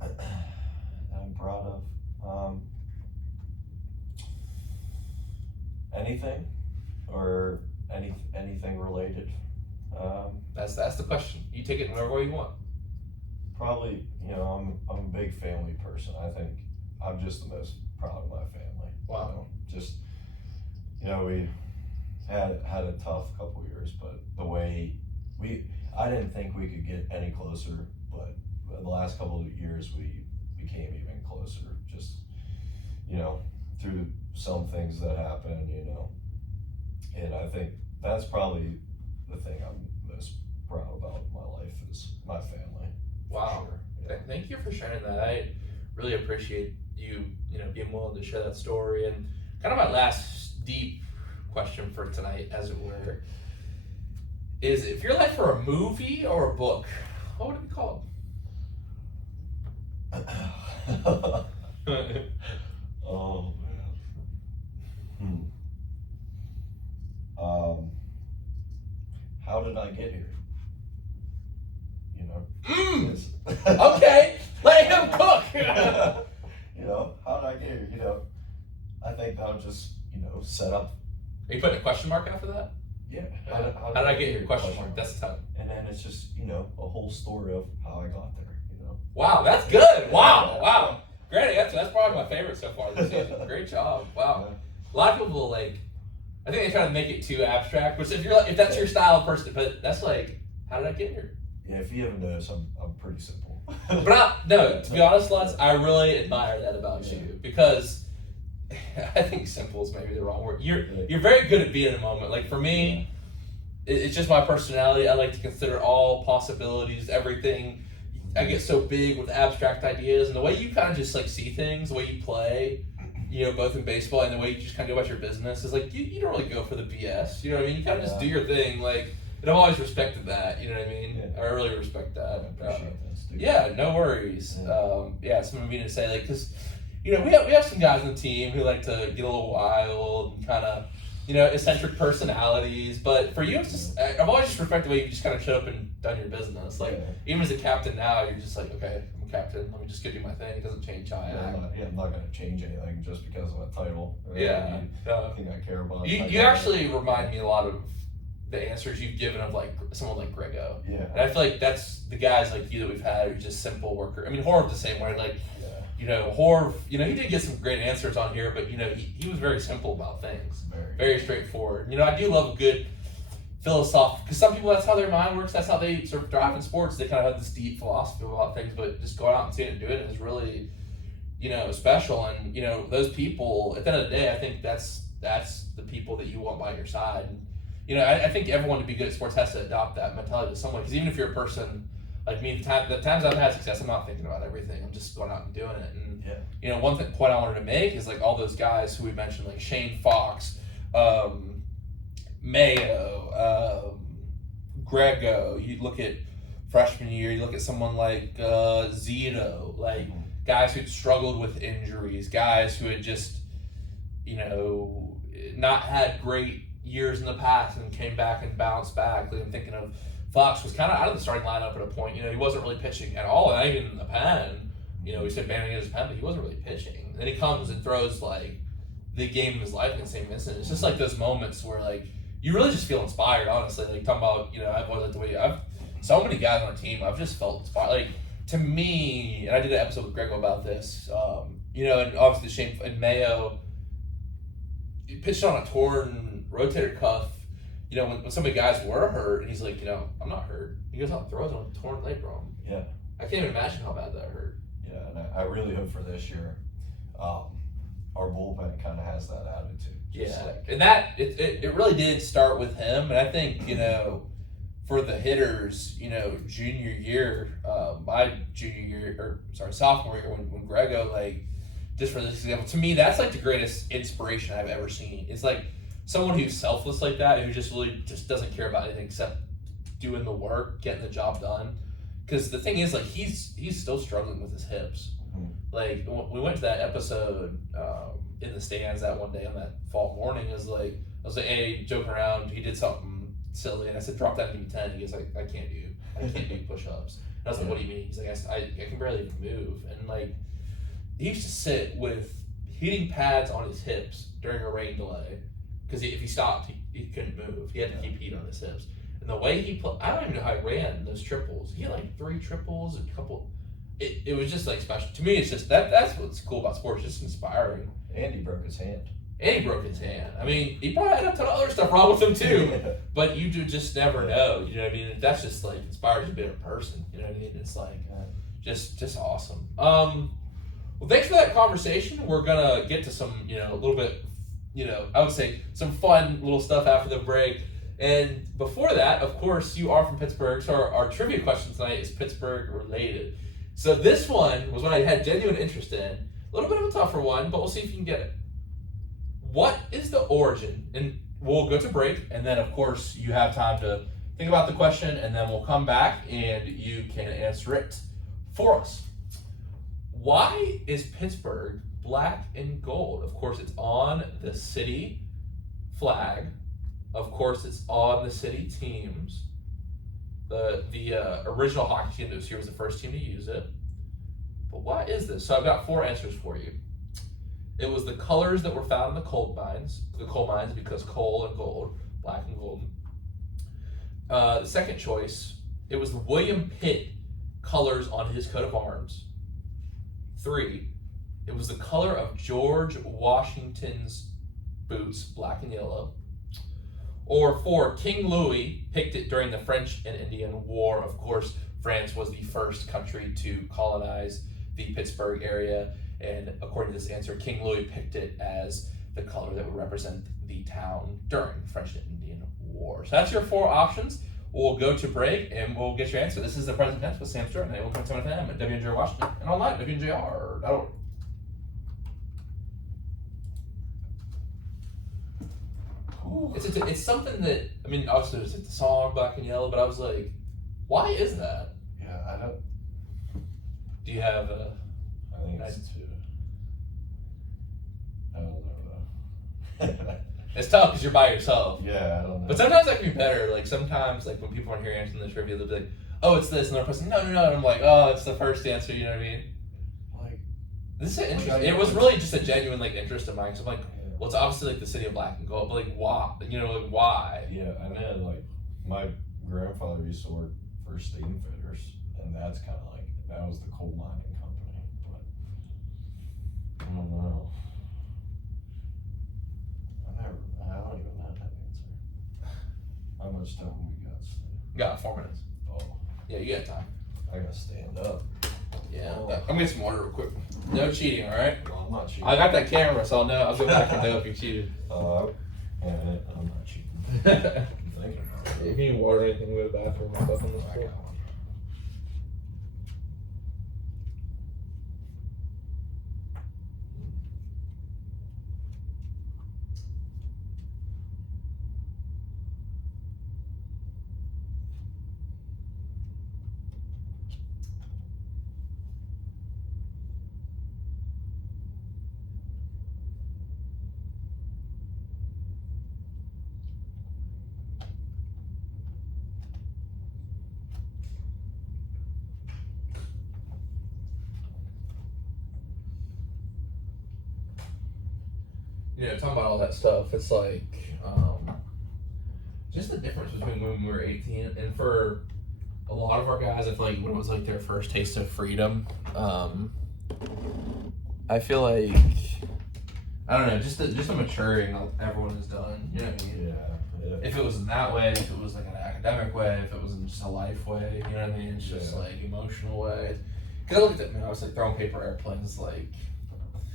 I'm proud of anything or anything related. That's the question. You take it whatever way you want. Probably, I'm a big family person. I think I'm just the most proud of my family. Wow. Just we had a tough couple years, but the way I didn't think we could get any closer, but the last couple of years we became even closer. Just through some things that happened, and I think that's probably the thing I'm most proud about in my life is my family. Wow. Sure. Yeah. Thank you for sharing that. I really appreciate you, being willing to share that story. And kind of my last deep question for tonight, as it were, is if your life were a movie or a book, what would it be called? Oh man. How did I get here? Okay, let him cook. How did I get here? I think that would just, set up. Are you putting a question mark after that? Yeah. How did I get here? Question mark. That's the time. And then it's just, a whole story of how I got there, Wow, that's good. Wow. Great answer. That's probably my favorite so far this season. Great job. Wow. A lot of people I think they try to make it too abstract, which if that's your style of person, but that's like, how did I get here? Yeah, if you haven't noticed, I'm pretty simple. But to be honest, Lutz, I really admire that about you because I think simple is maybe the wrong word. You're very good at being in a moment. Like for me, it's just my personality. I like to consider all possibilities, everything. I get so big with abstract ideas, and the way you kind of just like see things, the way you play, both in baseball and the way you just kind of go about your business is like you don't really go for the BS. You know what I mean? You kind of just do your thing. Like, and I've always respected that. You know what I mean? Yeah. I really respect that. I appreciate that, Steve. Yeah, no worries. Something for me to say, like, because we have some guys on the team who like to get a little wild and kind of eccentric personalities. But for you, it's just I've always just respected the way you just kind of showed up and done your business. Like even as a captain now, you're just like, okay, I'm a captain. Let me just go do my thing. It doesn't change how I act. I'm not going to change anything just because of a title. Yeah. I think I care about. You actually remind me a lot of the answers you've given of like someone like Grego. Yeah. And I feel like that's the guys like you that we've had who are just simple worker. I mean, Horv's the same way. Like, Horv, he did get some great answers on here, but he was very simple about things. Very straightforward. I do love a good philosophy, because some people, that's how their mind works. That's how they sort of thrive in sports. They kind of have this deep philosophy about things, but just going out and seeing it and doing it is really, special. And, those people, at the end of the day, I think that's the people that you want by your side. And, you know, I think everyone to be good at sports has to adopt that mentality to someone. Because even if you're a person like me, the times I've had success, I'm not thinking about everything. I'm just going out and doing it. And you know, one point I wanted to make is like all those guys who we mentioned, like Shane Fox, Mayo, Grego. You look at freshman year, you look at someone like Zito, like guys who'd struggled with injuries, guys who had just, you know, not had great years in the past and came back and bounced back. Like, I'm thinking of Fox was kind of out of the starting lineup at a point. You know, he wasn't really pitching at all, not even in the pen. You know, he said banning his pen, but he wasn't really pitching. And then he comes and throws like the game of his life in the same instant. It's just like those moments where like you really just feel inspired, honestly. Like talking about, you know, I've always like the way I've so many guys on our team, I've just felt inspired. Like to me, and I did an episode with Grego about this, you know, and obviously Shane and Mayo, he pitched on a torn rotator cuff. You know, when some of the guys were hurt, and he's like, you know, I'm not hurt. He goes out and throws on a torn labrum. Yeah. I can't even imagine how bad that hurt. Yeah, and I really hope for this year, our bullpen kind of has that attitude. Yeah, and that, it really did start with him. And I think, you know, for the hitters, you know, junior year, sophomore year, when Grego, like, just for this example, to me, that's like the greatest inspiration I've ever seen. It's like someone who's selfless like that, who just really just doesn't care about anything except doing the work, getting the job done. Because the thing is, like, he's still struggling with his hips. Like, we went to that episode in the stands that one day on that fall morning. I was like, hey, joking around, he did something silly, and I said, drop that and give me 10. He goes, like, I can't do push-ups. And I was like, what do you mean? He's like, I can barely even move. And like, he used to sit with heating pads on his hips during a rain delay, because if he stopped, he couldn't move. He had to keep heat on his hips. And the way he put, I don't even know how he ran those triples. He had like 3 triples, a couple. It was just like special. To me, it's just that's what's cool about sports, just inspiring. And he broke his hand. I mean, he probably had a ton of other stuff wrong with him too. But you do just never know. You know what I mean? That's just like inspires you to be a person. You know what I mean? It's like just awesome. Well, thanks for that conversation. We're gonna get to some, you know, a little bit, you know, I would say some fun little stuff after the break. And before that, of course, you are from Pittsburgh, so our trivia question tonight is Pittsburgh related. So this one was one I had genuine interest in. A little bit of a tougher one, but we'll see if you can get it. What is the origin? And we'll go to break, and then, of course, you have time to think about the question, and then we'll come back, and you can answer it for us. Why is Pittsburgh black and gold? Of course, it's on the city flag. Of course, it's on the city teams. The original hockey team that was here was the first team to use it. But why is this? So I've got 4 answers for you. It was the colors that were found in the coal mines. The coal mines, because coal and gold, black and golden. The second choice, it was the William Pitt colors on his coat of arms. 3, it was the color of George Washington's boots, black and yellow. Or 4, King Louis picked it during the French and Indian War. Of course, France was the first country to colonize the Pittsburgh area. And according to this answer, King Louis picked it as the color that would represent the town during the French and Indian War. So that's your 4 options. We'll go to break and we'll get your answer. This is the Present Tense with Sam Stewart, and we'll come to FM at WNJR Washington and online at WNJR.org. It's something that, I mean, obviously there's like the song Black and Yellow, but I was like, why is that? Yeah, I don't. Do you have a? I think it's too. I don't know though. It's tough because you're by yourself. Yeah, I don't know. But sometimes that can be better. Like sometimes, like when people aren't here answering the trivia, they'll be like, "Oh, it's this," and they're person, "No." And I'm like, "Oh, it's the first answer." You know what I mean? Like, this is interesting. It was really just a genuine like interest of mine. So I'm like, well, it's obviously like the city of black and gold, but like why? You know, like why? Yeah, and then like my grandfather used to work for Steam Fitters, and that's kind of like that was the coal mining company. But I don't know. I don't even have that answer. How much time we got? Got 4 minutes. Oh, Yeah, you got time. I gotta stand up. Yeah. I'm gonna get some water real quick. No cheating, all right? Well, I'm not cheating. I got that camera, so I'll know. I'll go back and know if you cheated. I'm not cheating. If you need water or anything, go to the bathroom and stuff on this floor. You know, talking about all that stuff, it's like, just the difference between when we were 18 and for a lot of our guys, I feel like when it was like their first taste of freedom, I feel like, I don't know, just the maturing everyone has done, you know what I mean? Yeah. If it was in that way, if it was like an academic way, if it was in just a life way, you know what I mean? It's just like emotional way. Because I looked at, I was like throwing paper airplanes, like,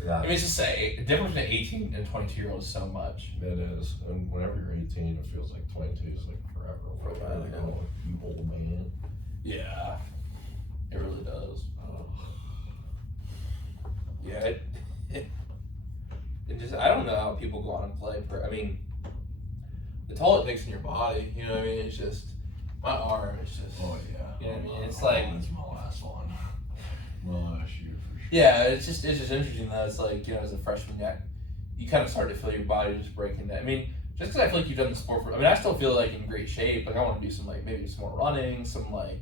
Yeah. I mean, it's just say the difference between 18 and 22-year-old is so much. It is. And whenever you're 18, it feels like 22 is like forever. Right, yeah. Oh, you old man. Yeah, it really does. Yeah, it just, I don't know how people go on and play. I mean, the toll it takes in your body, you know what I mean? It's just, my arm is just, Oh, yeah. you know what I mean? It's like, It's my last one. My last year for sure. yeah, it's just interesting though. It's like, you know, as a freshman, you kind of start to feel your body just breaking down. I mean, just because I feel like you've done the sport for, I mean, I still feel like in great shape. Like I want to do some like maybe some more running, some like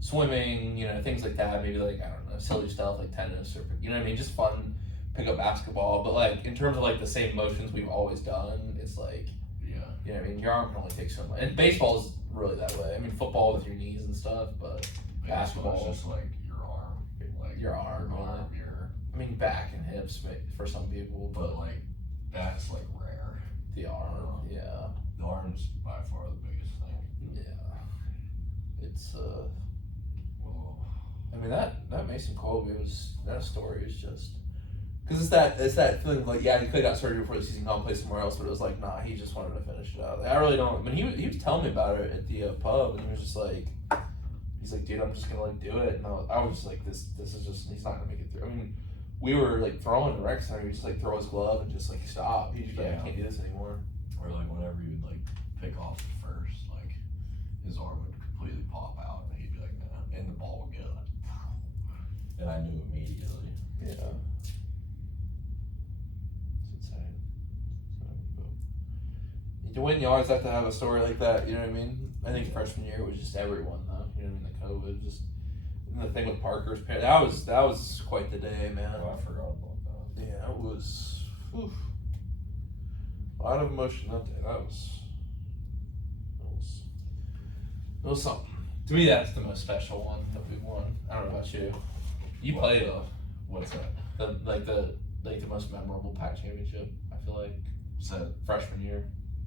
swimming, you know, things like that. Maybe like, I don't know, silly stuff like tennis or, you know what I mean? Just fun, pick up basketball. But like in terms of like the same motions we've always done, it's like, Yeah. you know what I mean? Your arm can only take so much. And baseball is really that way. I mean, football with your knees and stuff, but basketball It's just like your arm. Like your arm, your I mean, back and hips for some people, but like that's like rare. the arm, yeah. The arm's by far the biggest thing. Yeah. It's, Well, I mean, that Mason Colby that story is just, because it's that feeling of like, yeah, he could have got surgery before the season, gone play somewhere else, but it was like, nah, he just wanted to finish it out. Like, I really don't, I mean, he was telling me about it at the pub, and he was just like, he's like, dude, I'm just gonna like do it, and I was just like, this is just, he's not gonna make it through. I mean, we were like throwing the rec center, he just like throw his glove and just like stop. He's just like, I can't do this anymore. or like whenever you would like pick off the first, like his arm would completely pop out, and he'd be like, nah, and the ball would go like, and I knew immediately. Yeah. It's insane. To win, you always have to have a story like that, you know what I mean? I think freshman year was just everyone though, you know what I mean? The COVID, just, and the thing with Parker's parents, that was quite the day, man. Oh, I forgot about that. Yeah, it was, whew, a lot of emotion that day. That was something. To me, that's the most special one that we won. I don't know about you. You What? played What's that? the most memorable Pac championship. I feel like Said, freshman year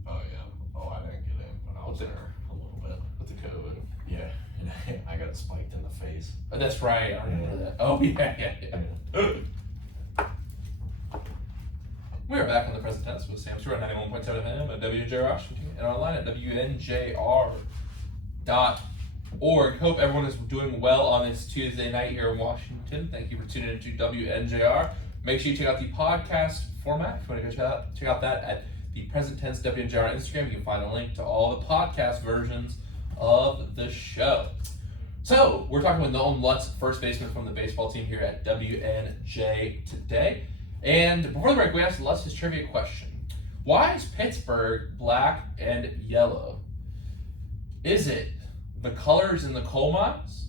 oh yeah. Oh, I didn't get in, but I was What's it? there a little bit. with the COVID. Yeah, and I got spiked in the face. Oh, that's right. I remember that. Oh yeah. We are back on the present tense with Sam Stewart at 91.7 FM at WNJR Washington and online at WNJR.org. Hope everyone is doing well on this Tuesday night here in Washington. Thank you for tuning into WNJR. Make sure you check out the podcast format. If you want to go check out that at the Present Tense WNJR Instagram. You can find a link to all the podcast versions of the show. So, we're talking with Nolan Lutz, first baseman from the baseball team here at WNJ today. And before the break, we asked Lutz his trivia question. Why is Pittsburgh black and yellow? Is it the colors in the coal mines?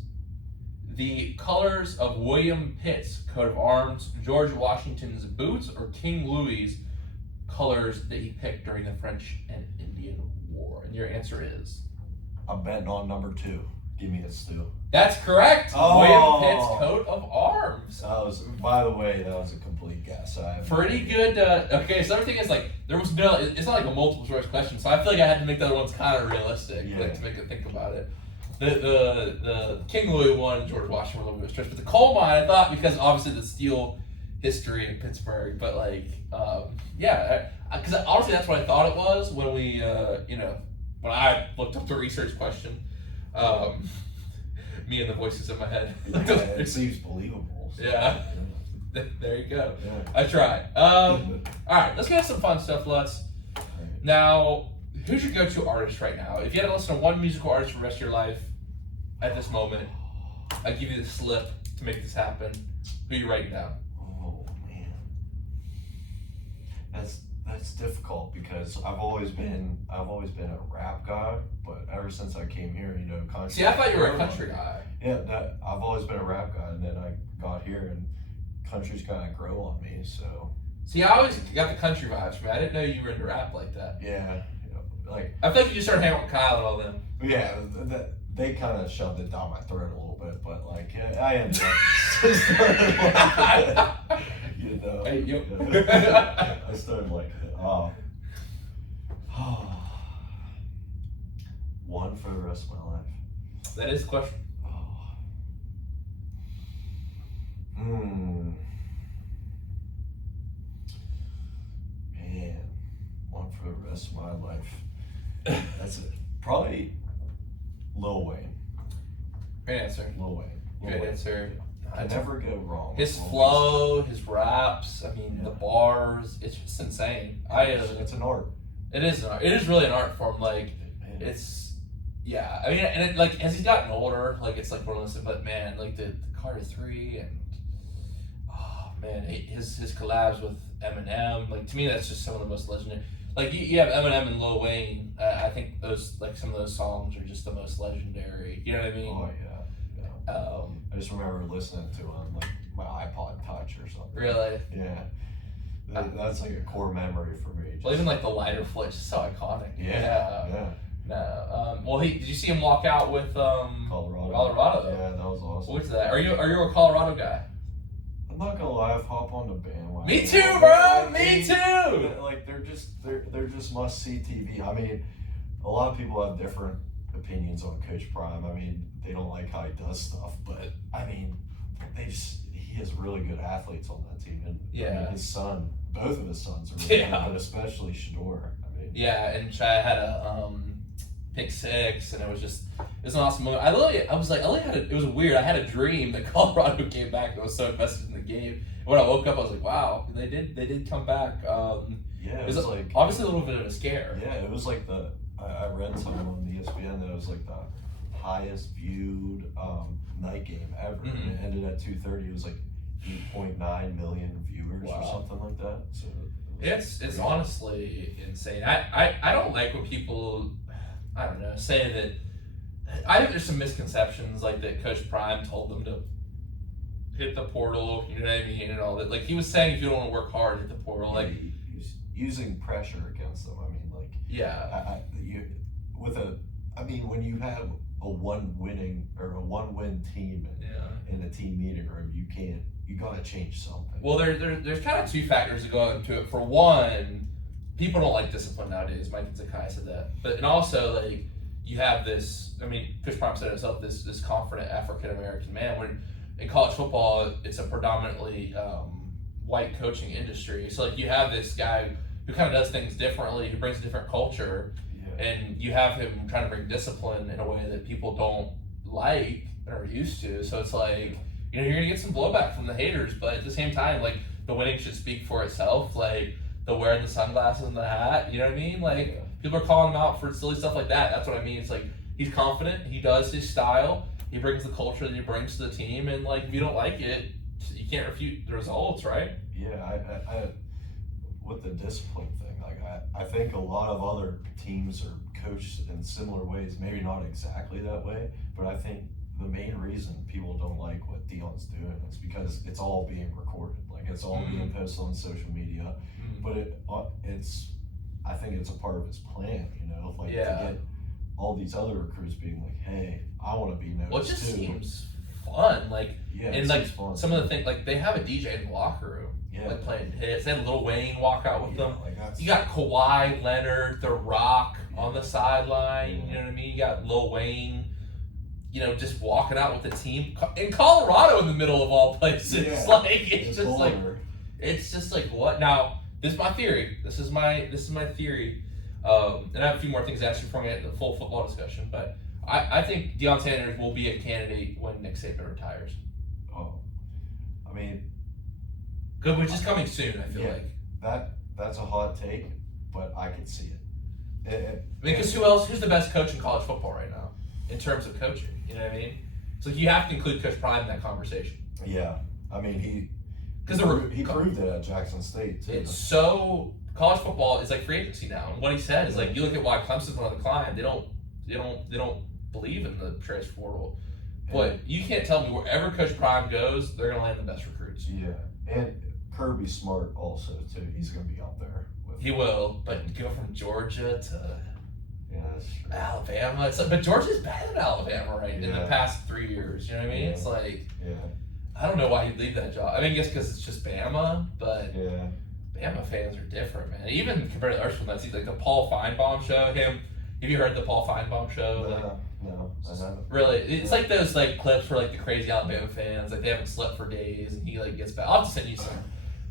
The colors of William Pitt's coat of arms, George Washington's boots, or King Louis's colors that he picked during the French and Indian War? And your answer is? I'm betting on number 2. Give me it, Stu. That's correct. Oh. William Pitt's coat of arms. That was, by the way, that was a complete guess. Pretty good. Okay, so everything is like, there was no, it's not like a multiple choice question, so I feel like I had to make the other ones kind of realistic, like, to make it think about it. The King Louis one and George Washington were a little bit of a stretch, but the coal mine, I thought, because obviously the steel history in Pittsburgh, but like, yeah, because honestly that's what I thought it was when we, when I looked up the research question, me and the voices in my head. It seems believable. So. Yeah. There you go. Yeah. I tried. All right, let's get some fun stuff, Lutz. Right. Now, who's your go-to artist right now? If you had to listen to one musical artist for the rest of your life at this moment, I give you the slip to make this happen. Who are you writing down? Oh man, that's difficult because I've always been a rap guy, but ever since I came here, you know, country. See, I thought you were a country guy. Yeah, I've always been a rap guy, and then I got here, and country's kind of grow on me. So. See, I always got the country vibes from me. I didn't know you were into rap like that. Yeah, like. I feel like you just started hanging with Kyle and all them. Yeah, they kind of shoved it down my throat a little bit, but like I ended up, you know. Hey, you. I started like, one for the rest of my life. That is the question. Man, one for the rest of my life. That's it. Probably Lil Wayne. Great answer. Lil Wayne. Great answer. I never go wrong. His flow, his raps, I mean, the bars, it's just insane. It's an art. It is an art. It is really an art form. Like, it's, yeah. I mean, and it, like, as he's gotten older, like, it's like, we're listening, but man, like, the Carter 3 and, oh, man, his collabs with Eminem, like, to me, that's just some of the most legendary. Like, you have Eminem and Lil Wayne, I think those, like, some of those songs are just the most legendary. You know what I mean? Oh, yeah. I just remember listening to on like my iPod Touch or something. Really? Yeah. That's like a core memory for me. Well, even like the lighter flick, just so iconic. Yeah. No. Well, did you see him walk out with Colorado? Colorado. Yeah, that was awesome. What's that? Are you a Colorado guy? I'm not gonna lie, I've hopped on the bandwagon. Me too, bro. Me too. Like they're just must see TV. I mean, a lot of people have different opinions on Coach Prime. I mean, they don't like how he does stuff, but I mean, he has really good athletes on that team, and I mean, his son, both of his sons are really good, but especially Shador. I mean, yeah, and Chad had a pick six, and it was an awesome moment. It was weird. I had a dream that Colorado came back. I was so invested in the game. When I woke up, I was like, wow, they did come back. It was like obviously a little bit of a scare. Yeah, it was like I read something on ESPN that it was like the highest viewed night game ever. Mm-hmm. It ended at 2:30. It was like 8.9 million viewers or something like that. So it's honestly insane. I don't like when people, I don't know, say that. I think there's some misconceptions like that Coach Prime told them to hit the portal, you know what I mean, and all that. Like he was saying, if you don't want to work hard, hit the portal. Like he was using pressure against them. I mean, like when you have a one-win team in a team meeting room, you gotta change something. Well, there's kind of two factors that go into it. For one, people don't like discipline nowadays. Mike Zakai said that, and also like you have this. I mean, Coach Prime said it himself. This confident African American man. When in college football, it's a predominantly white coaching industry. So like you have this guy who kind of does things differently, who brings a different culture. And you have him trying to bring discipline in a way that people don't like or are used to. So it's like, you're going to get some blowback from the haters, but at the same time, like, the winning should speak for itself. Like, the wearing the sunglasses and the hat, you know what I mean? Like, people are calling him out for silly stuff like that. That's what I mean. It's like, he's confident. He does his style. He brings the culture that he brings to the team. And, like, if you don't like it, you can't refute the results, right? Yeah, I with the discipline thing, like I think a lot of other teams are coached in similar ways, maybe not exactly that way, but I think the main reason people don't like what Deion's doing is because it's all being recorded, like it's all being posted on social media, but I think it's a part of his plan, you know, like to get all these other recruits being like, hey, I want to be noticed. Well, it just seems fun, like, and like fun. some of the things, like they have a DJ in the locker room. Like playing hits. They had Lil Wayne walk out with them. Like you got Kawhi Leonard, The Rock on the sideline. You know what I mean? You got Lil Wayne, just walking out with the team in Colorado in the middle of all places. Yeah. Like it's just like what? Now this is my theory. This is my theory. And I have a few more things to ask you before we get into the full football discussion. But I think Deion Sanders will be a candidate when Nick Saban retires. Oh, I mean, Good, which is coming soon. I feel Yeah. like. that's a hot take, but I can see it. Because who else? Who's the best coach in college football right now in terms of coaching? You know what I mean? It's like you have to include Coach Prime in that conversation. Yeah, I mean he proved it at Jackson State too. It's so college football is like free agency now, and what he said is like you look at why Clemson's on the decline. They don't believe in the transfer portal. But you can't tell me wherever Coach Prime goes, they're gonna land the best recruits. Yeah, and Kirby Smart also too. He's gonna be up there. He will, but go from Georgia to that's true. Alabama. It's like, but Georgia's better than Alabama, right? In the Yeah. past 3 years, you know what I mean? Yeah. It's like Yeah, I don't know why he'd leave that job. I mean, I guess because it's just Bama, but yeah. Bama fans are different, man. Even compared to ours from that season, like the Paul Feinbaum show. Have you heard the Paul Feinbaum show? No, I haven't. Really, it's like those like clips for like the crazy Alabama fans, like they haven't slept for days, and he like gets back. I'll have to send you some.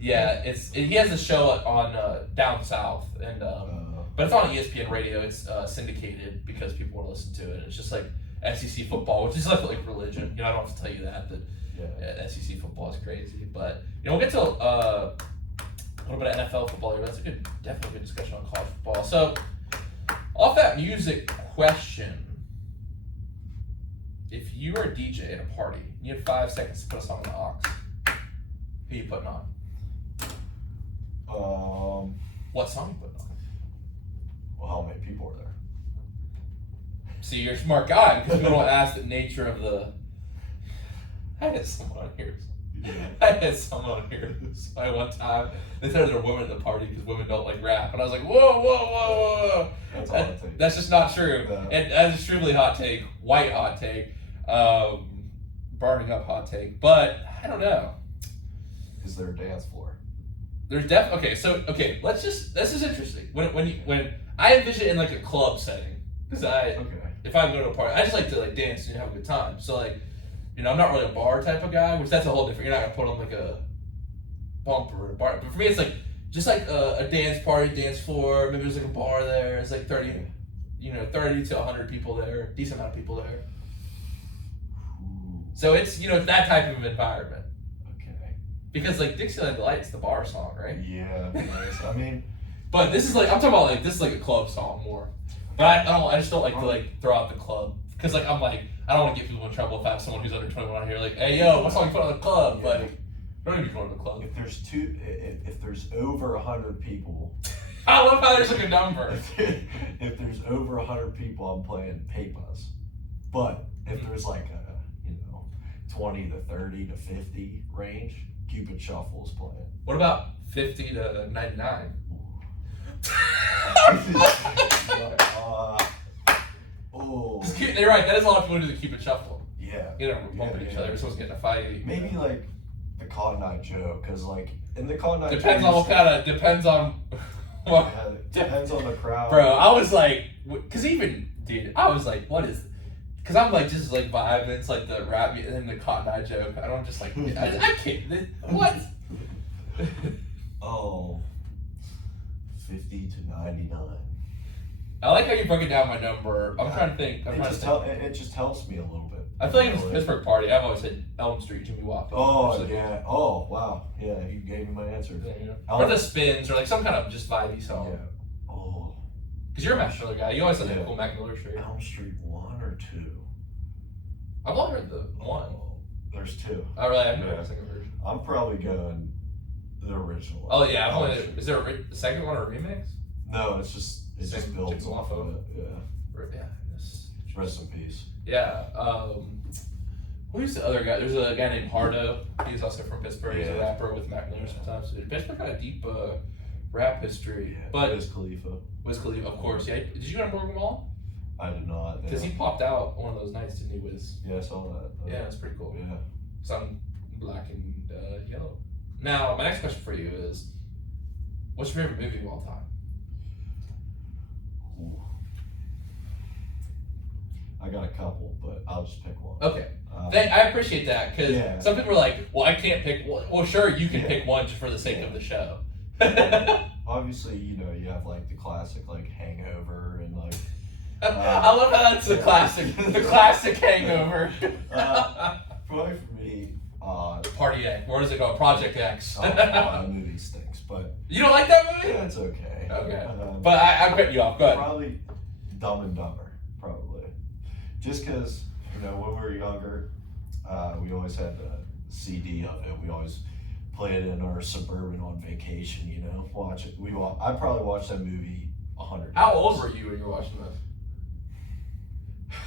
Yeah, he has a show on down south, and but it's on ESPN radio. It's syndicated because people want to listen to it. It's just like SEC football, which is like religion. You know, I don't have to tell you that. SEC football is crazy, but we'll get to a little bit of NFL football here. That's definitely a good discussion on college football. So, off that music question, if you were a DJ at a party, you had 5 seconds to put a song on the aux, who you putting on? What song you putting on? Well, how many people are there? See, you're a smart guy because you don't ask the nature of the. I had someone on here. This one time. They said there were women at the party because women don't like rap, and I was like, whoa. That's a hot take. That's just not true. No. And that's an extremely hot take, white hot take, burning up hot take. But I don't know. Is there a dance floor? There's let's just. This is interesting. When I envision it in like a club setting, because if I go to a party, I just like to like dance and have a good time. So like, I'm not really a bar type of guy, which that's a whole different. You're not gonna put on like a bumper or a bar. But for me, it's like just like a dance party, dance floor. Maybe there's like a bar there. It's like 30 to 100 people there, decent amount of people there. So it's it's that type of environment. Okay. Because like Dixieland Delight's the bar song, right? Yeah, nice. I mean, but this is like I'm talking about like this is like a club song more. But I just don't like to like throw out the club because like I'm like I don't want to get people in trouble if I have someone who's under 21 on here like, hey yo, what song you put on the club? Yeah. Like, don't even be going to the club. if there's over 100 people, I love how there's like a number. if there's over 100 people, I'm playing Pepas. But if there's like a 20 to 30 to 50 range, Cupid Shuffle is playing. What about 50 to 99? You're right. That is a lot of people who do the Cupid Shuffle. Yeah. Bumping each other. Everyone's getting a fight. Maybe like the Cotton Eye Joe, because like in the Cotton Eye depends Joe, on what kind of depends on. depends on the crowd. Bro, I was like, because even dude, I was like, what is? Because I'm like just like vibing. It's like the rap and then the Cotton Eye joke. I don't just like I can't. What? Oh, 50 to 99. I like how you broke it down by number. I'm trying to think. It just helps me a little bit. I feel like it's a Pittsburgh party. I've always said Elm Street, Jimmy Walker. Oh, yeah. Oh, wow. Yeah, you gave me my answer. Yeah. Or the Spins, or like some kind of just vibey song. Yeah. Oh. Because you're a Mac Miller guy. You always said the cool Mac Miller shirt. Elm Street 1 or 2? I've only heard the 1. There's 2. Oh, really? I've never heard the second version. I'm probably going the original one. Oh, yeah. Is there the second one or a remix? No, it's just built off of it. Yeah. Yeah. Rest in peace. Yeah. Who's the other guy? There's a guy named Hardo. He's also from Pittsburgh. He's a rapper with Mac Miller sometimes. Pittsburgh got a deep rap history. Yeah, but Wiz Khalifa, of course. Yeah. Did you go to Morgan Mall? I did not. Because he popped out one of those nights, didn't he, Wiz? Yeah, I saw that. Yeah, that's pretty cool. Yeah. Some black and yellow. Now, my next question for you is, what's your favorite movie of all time? Ooh. I got a couple, but I'll just pick one. Okay. I appreciate that, because some people are like, well, I can't pick one. Well, sure, you can pick one just for the sake of the show. obviously, you know, you have like the classic like Hangover and like. I love how that's the classic Hangover. Probably for me, Party X. What is it called? Project X. That movie stinks, but you don't like that movie? yeah, it's okay. Okay, but I'm cutting you off. Go ahead. Probably Dumb and Dumber, probably, just because you know when we were younger, we always had the CD of it. We always played it in our Suburban on vacation. You know, watch it. I probably watched that movie 100 times. How old were you when you were watching this?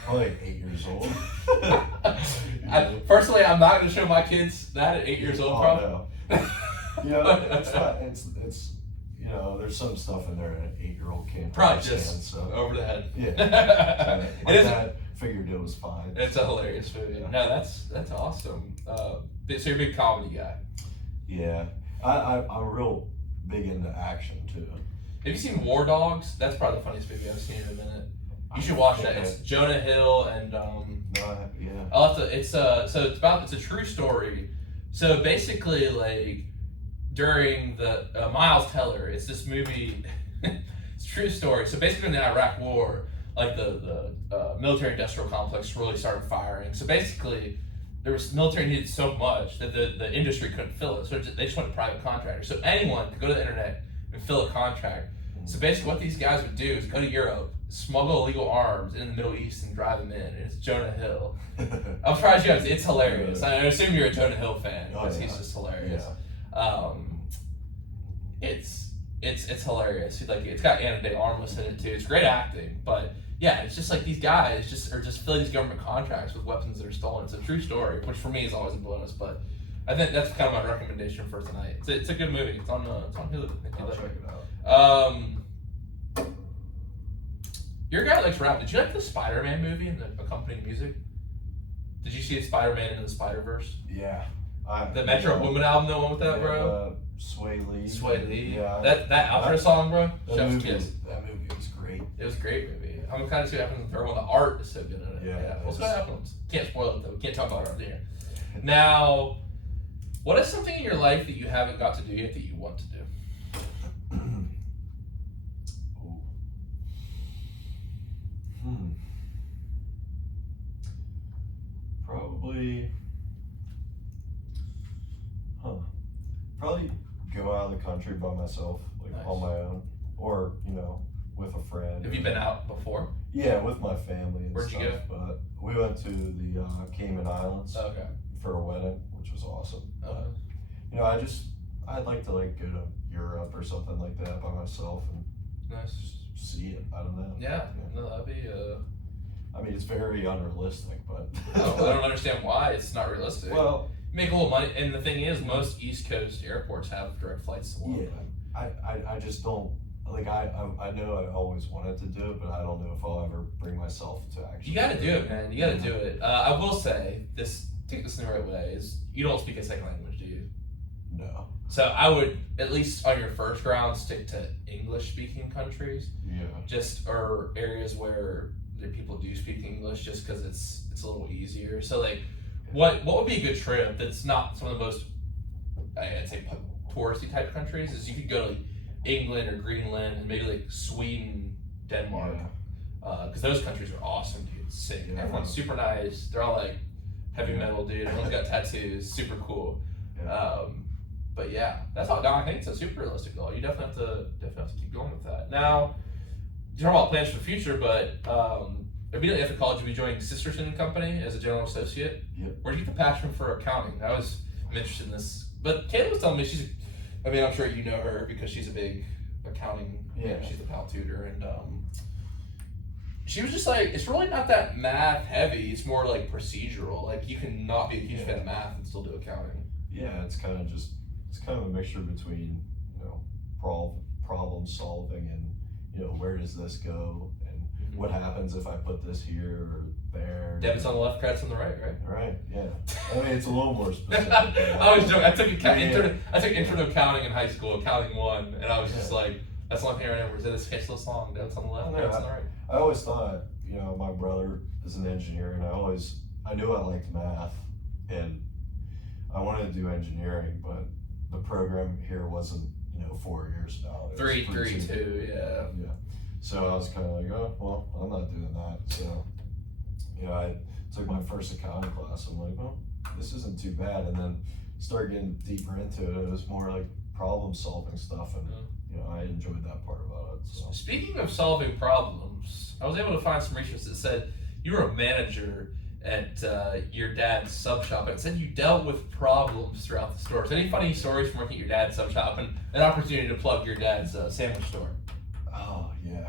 Probably like 8 years old. Personally, I'm not going to show my kids that at 8 years old. Probably. No. You know, it's not. It's you know, there's some stuff in there that an 8-year-old can't Probably understand. just So over the head. yeah, my dad figured it was fine. It's a hilarious movie. Yeah. No, that's awesome. So you're a big comedy guy. Yeah, I'm real big into action too. Have you seen War Dogs? That's probably the funniest movie I've seen in a minute. You should watch that. It's Jonah Hill and yeah. I'll have to. It's it's a true story. So basically, like during the Miles Teller, it's this movie. It's a true story. So basically, in the Iraq War, like the military-industrial complex really started firing. So basically, there was military needed so much that the industry couldn't fill it. So they just went to private contractors. So anyone could go to the internet and fill a contract. So basically, what these guys would do is go to Europe, smuggle illegal arms in the Middle East, and drive them in. And it's Jonah Hill. I'm surprised you guys. It's hilarious. I assume you're a Jonah Hill fan because he's just hilarious. Yeah. It's hilarious. Like it's got Anna de Armas in it too. It's great acting, but yeah, it's just like these guys are just filling these government contracts with weapons that are stolen. It's a true story, which for me is always a bonus. But I think that's kind of my recommendation for tonight. It's a good movie. It's on Hulu. I'll check it out. You're a guy that likes rap. Did you like the Spider-Man movie and the accompanying music? Did you see Spider-Man into the Spider-Verse? Yeah. The Metro Boomin album, the one with that, bro? Sway Lee. Sway Lee. Yeah. That outro song, bro. That Chef's movie kiss. was great. It was a great movie. I'm kind of see what happens in the third one. The art is so good in it. Yeah. We'll see what happens. Can't spoil it though. Can't talk about it here. Now, what is something in your life that you haven't got to do yet that you want to do? Probably go out of the country by myself, like Nice. on my own, or you know, with a friend. Have you been out before? Yeah, with my family and Where'd you stuff. But we went to the Cayman Islands Okay. for a wedding, which was awesome. You know, I'd like to like go to Europe or something like that by myself and Nice. just see it. I don't know. Yeah. No, that'd be. I mean, it's very unrealistic, but I don't understand why it's not realistic. well, Make a little money, and the thing is, most East Coast airports have direct flights to London. I just don't like. I know I always wanted to do it, but I don't know if I'll ever bring myself to actually. You got to do it, man. You got to do it. I will say this. Take this in the right way. Is you don't speak a second language, do you? No. So I would at least on your first round stick to English-speaking countries, Yeah. or areas where the people do speak English, just because it's a little easier. So like, what would be a good trip that's not some of the most, I'd say, touristy type countries? Is you could go to like England or Greenland and maybe like Sweden, Denmark, because those countries are awesome, dude. Sick. Yeah. Everyone's super nice. They're all like heavy metal, dude. Everyone's got tattoos. Super cool. Yeah. But yeah, that's all. I think it's a super realistic goal. You definitely have to keep going with that. Now, you're talking about plans for the future, but immediately after college, you'll be joining Sisterson and Company as a general associate. Yep. Where'd you get the passion for accounting? I'm interested in this. But Kayla was telling me I'm sure you know her because she's a big accounting. Yeah. She's a PAL tutor, and she was just like, it's really not that math heavy. It's more like procedural. Like you can not be a huge fan of math and still do accounting. Yeah, it's kind of a mixture between, you know, problem solving and, you know, where does this go and what happens if I put this here or there. Debits on the left, credits on the right, right? Right, yeah. I mean, it's a little more specific. I was joking. I took intro to accounting in high school, accounting 1, and I was just like, that's the only thing I remember. Is it a sketch list song? Debits on the left, credits on the right. I always thought, you know, my brother is an engineer, and I knew I liked math, and I wanted to do engineering, but the program here wasn't, you know, 4 years now. It was 3-3-2, yeah. Yeah. So I was kind of like, oh, well, I'm not doing that. So, I took my first accounting class. I'm like, well, this isn't too bad. And then started getting deeper into it. It was more like problem solving stuff. And, I enjoyed that part about it. So. Speaking of solving problems, I was able to find some research that said you were a manager at your dad's sub shop. It said you dealt with problems throughout the store. So any funny stories from working at your dad's sub shop and an opportunity to plug your dad's sandwich store? Oh, yeah.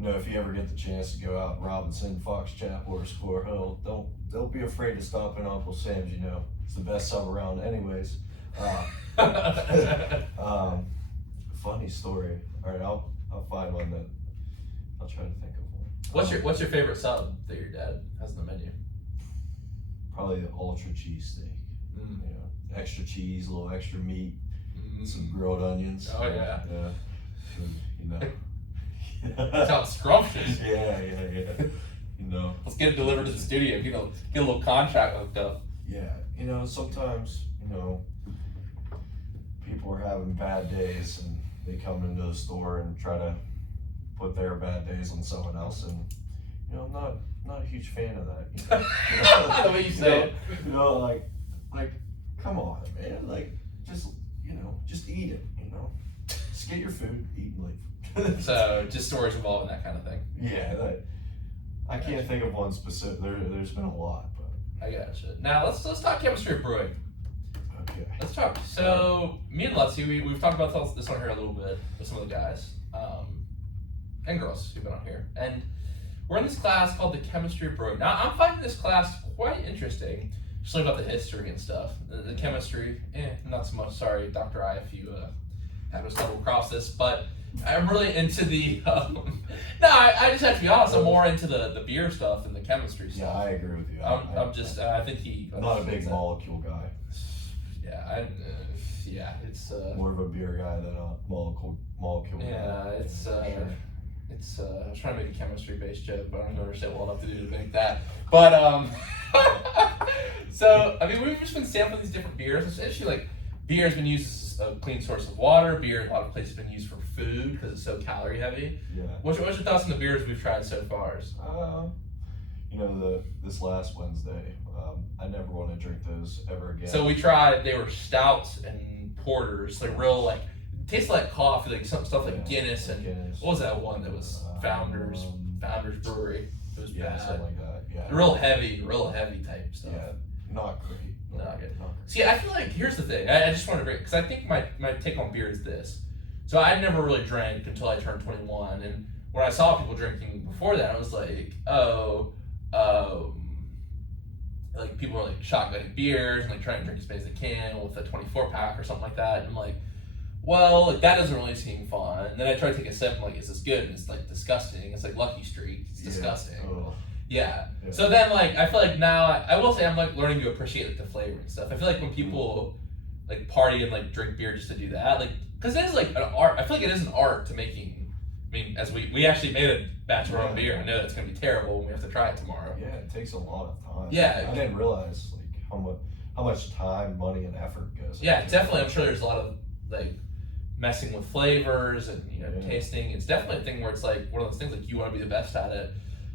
If you ever get the chance to go out in Robinson, Fox Chapel, or Sport Hill, don't be afraid to stop in Uncle Sam's. It's the best sub around, anyways. Funny story. All right, I'll find one that I'll try to think of one. What's your favorite sub that your dad has on the menu? Probably the ultra cheese steak. Extra cheese, a little extra meat, some grilled onions. Oh yeah. Sounds scrumptious. Yeah. Let's get it delivered to the studio. Get a little contract hooked up. Yeah. Sometimes people are having bad days and they come into the store and try to put their bad days on someone else, and I'm not a huge fan of that. The way you say it. Like, come on, man. Like, just eat it. Just get your food, eat and leave. So, just stories involving that kind of thing. Yeah, I can't think of one specific. There's been a lot, but I gotcha. Now let's talk chemistry of brewing. Okay. Let's talk. So me and Lutz, we've talked about this on here a little bit with some of the guys and girls who've been on here, and we're in this class called the chemistry of brewing. Now I'm finding this class quite interesting, just learning about the history and stuff. The chemistry, not so much. Sorry, Dr. I, if you happen to stumble across this, but I'm really into the. I just have to be honest. I'm more into the beer stuff and the chemistry stuff. Yeah, I agree with you. I think I'm not a big molecule guy. Yeah, it's more of a beer guy than a molecule guy. It's I was trying to make a chemistry-based joke, but I don't understand well enough to do to make that. But so we've just been sampling these different beers. It's actually beer has been used as a clean source of water. Beer in a lot of places has been used for food because it's so calorie heavy. Yeah. What's your thoughts on the beers we've tried so far? This last Wednesday, I never want to drink those ever again. So we tried. They were stouts and porters, real tastes like coffee, stuff like Guinness and Guinness. What was that one that was Founders Brewery? It was bad. Something like that. Yeah. Real heavy type stuff. Yeah, not great. Not good. See, I feel like here's the thing. I just want to bring because I think my take on beer is this. So I never really drank until I turned 21, and when I saw people drinking before that, I was like, people are shotgunning beers and trying to drink as many as they can with a 24 pack or something like that. And I'm like, well, that doesn't really seem fun. And then I try to take a sip. I'm like, is this good? And it's disgusting. It's like Lucky Streak. It's disgusting. Yeah. So then I feel like now I will say I'm learning to appreciate the flavor and stuff. I feel like when people party and drink beer just to do that, because it is an art. I feel like it is an art to making. As we actually made a batch of our own beer. I know that's gonna be terrible when we have to try it tomorrow. Yeah, it takes a lot of time. Yeah. I didn't realize how much time, money, and effort goes. Yeah, definitely. I'm sure there's a lot of messing with flavors and tasting. It's definitely a thing where it's one of those things you want to be the best at it.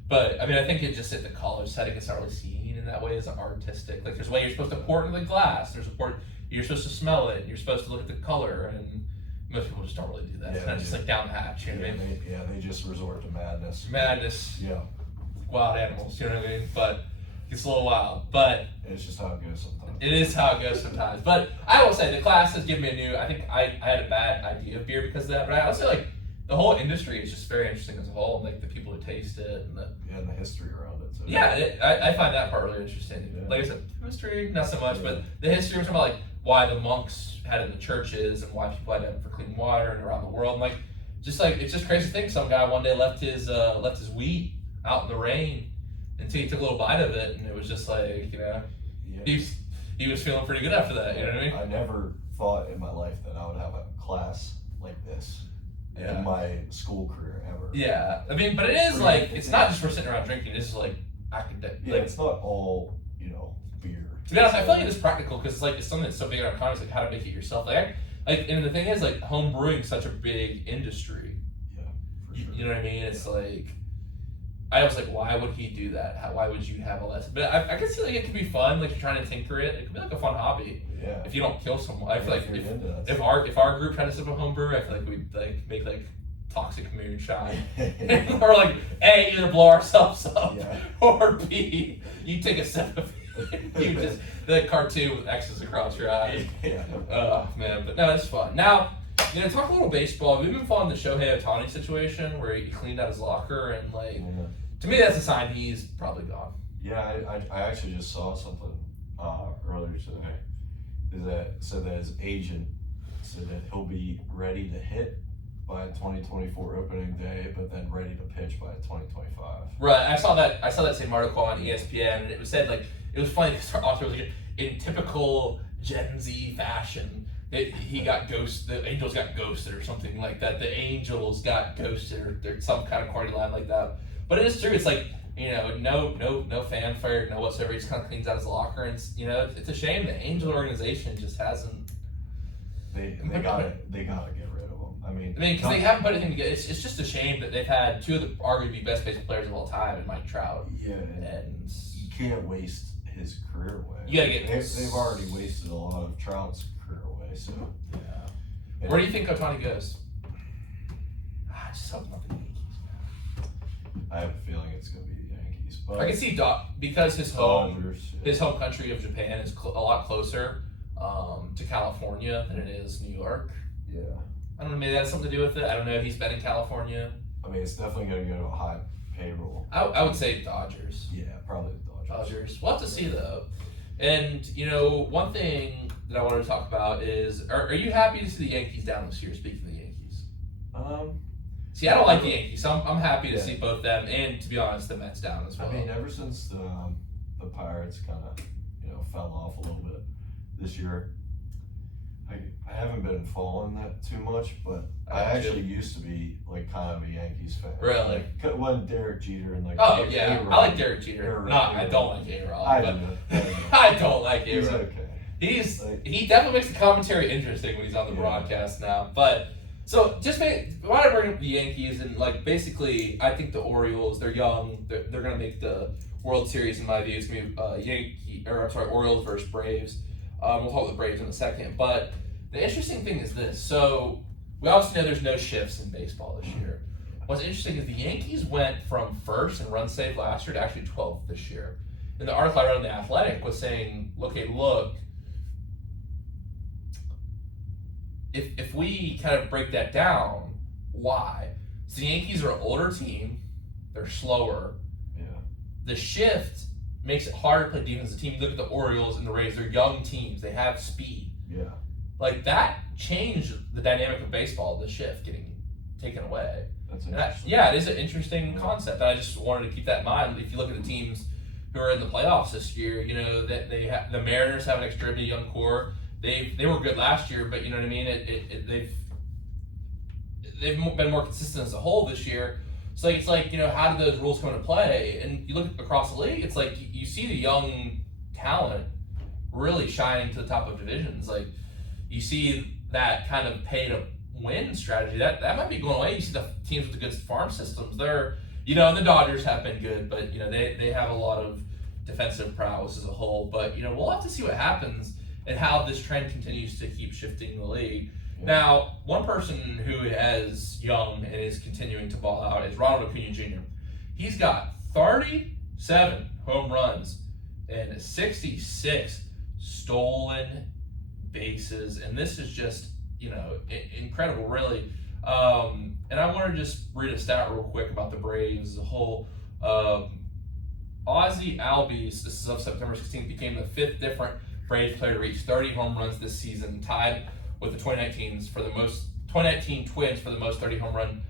But I think it just at the college setting, it's not really seen in that way as an artistic. There's a way you're supposed to pour it into the glass. There's a pour. You're supposed to smell it. And you're supposed to look at the color. And most people just don't really do that. Yeah, it's not just down the hatch. You know what I mean? They just resort to madness. Yeah. Wild animals. You know what I mean? But it's a little wild. But it's just how it goes sometimes. It is how it goes sometimes. But I will say the class has given me a new. I think I had a bad idea of beer because of that. But I also the whole industry is just very interesting as a whole, and the people who taste it and and the history around it too. Yeah, I find that part really interesting. Yeah. Like I said, history not so much, but the history was about why the monks had it in the churches and why people had it for clean water and around the world. And it's just crazy to think some guy one day left his wheat out in the rain until he took a little bite of it, and it was just he was feeling pretty good after that. You know what I mean? I never thought in my life that I would have a class like this. Yeah. In my school career ever. Yeah, but it is it's not just for sitting around drinking. It's academic. Yeah, it's not all beer. To be honest, I feel like it is practical because it's something that's so big in our economy. It's like how to make it yourself. And the thing is, like, home brewing is such a big industry. Yeah, for sure. You know what I mean? It's like, I was like, why would he do that? Why would you have all that? But I can see like it could be fun. Like you're trying to tinker it. It could be like a fun hobby. Yeah. If you don't kill someone, I feel like if our group tried to set up a home brewer, I feel like we'd like make like toxic moonshine, or like A, either blow ourselves up, or B, you take a sip of it, you just the cartoon with X's across your eyes. Yeah. Oh man, but no, it's fun. Now, talk a little baseball. We've been following the Shohei Ohtani situation where he cleaned out his locker, and like to me, that's a sign he's probably gone. Yeah, I actually just saw something earlier today. Said that his agent said that he'll be ready to hit by 2024 opening day, but then ready to pitch by 2025. Right, I saw that same article on ESPN, and it was said like it was funny because our author was like, in typical Gen Z fashion, he got ghosted. The Angels got ghosted or something like that. The Angels got ghosted or some kind of corny line like that. But it is true. It's like no fanfare, no whatsoever. He just kind of cleans out his locker, and it's a shame the Angel organization just hasn't. They gotta get rid of him. I mean, because they haven't put anything together. It's just a shame that they've had two of the arguably best baseball players of all time in Mike Trout. Yeah, and you can't waste his career away. You gotta get. They've already wasted a lot of Trout's career away. So yeah. Where do you think Ohtani goes? I just hope not the Yankees. I have a feeling it's going to be the Yankees. But I can see because his home Dodgers, country of Japan is a lot closer to California than it is New York. Yeah. I don't know, maybe that has something to do with it. I don't know. He's been in California. I mean, it's definitely going to go to a high payroll. I would say Dodgers. Yeah, probably the Dodgers. We'll have to see, though. And, one thing that I wanted to talk about is, are you happy to see the Yankees down this year, speaking of the Yankees? See, I don't like the Yankees, so I'm happy to see both them and, to be honest, the Mets down as well. I mean, ever since the Pirates kind of, fell off a little bit this year, I haven't been following that too much, but I actually used to be like kind of a Yankees fan. Really? Like, when Derek Jeter and like. Oh yeah, I like Derek Jeter. I don't like A-Rod. I don't like A-Rod. He's okay. He definitely makes the commentary interesting when he's on the broadcast now. But so why I bring up the Yankees and like basically I think the Orioles, they're young, they're gonna make the World Series in my view. It's gonna be Orioles versus Braves. We'll talk about the Braves in a second, but the interesting thing is this. So we obviously know there's no shifts in baseball this year. What's interesting is the Yankees went from first in runs saved last year to actually 12th this year. And the article I read on The Athletic was saying, okay, look, if we kind of break that down, why? So the Yankees are an older team. They're slower. Yeah. The shift makes it harder to play defense. The team, look at the Orioles and the Rays. They're young teams. They have speed. Yeah. Like, that changed the dynamic of baseball, the shift getting taken away. That's interesting. It is an interesting concept. I just wanted to keep that in mind. If you look at the teams who are in the playoffs this year, that the Mariners have an extremely young core. They were good last year, but you know what I mean. They've been more consistent as a whole this year. So it's like how do those rules come into play? And you look across the league, it's like you see the young talent really shining to the top of divisions. Like you see that kind of pay to win strategy that might be going away. You see the teams with the good farm systems. They're and the Dodgers have been good, but they have a lot of defensive prowess as a whole. But we'll have to see what happens and how this trend continues to keep shifting the league. Yeah. Now, one person who is young and is continuing to ball out is Ronald Acuna Jr. He's got 37 home runs and 66 stolen bases, and this is just incredible, really. And I want to just read a stat real quick about the Braves as a whole. Ozzie Albies, this is of September 16th, became the fifth different Braves player to reach 30 home runs this season, tied with the 2019 Twins for the most 30 home run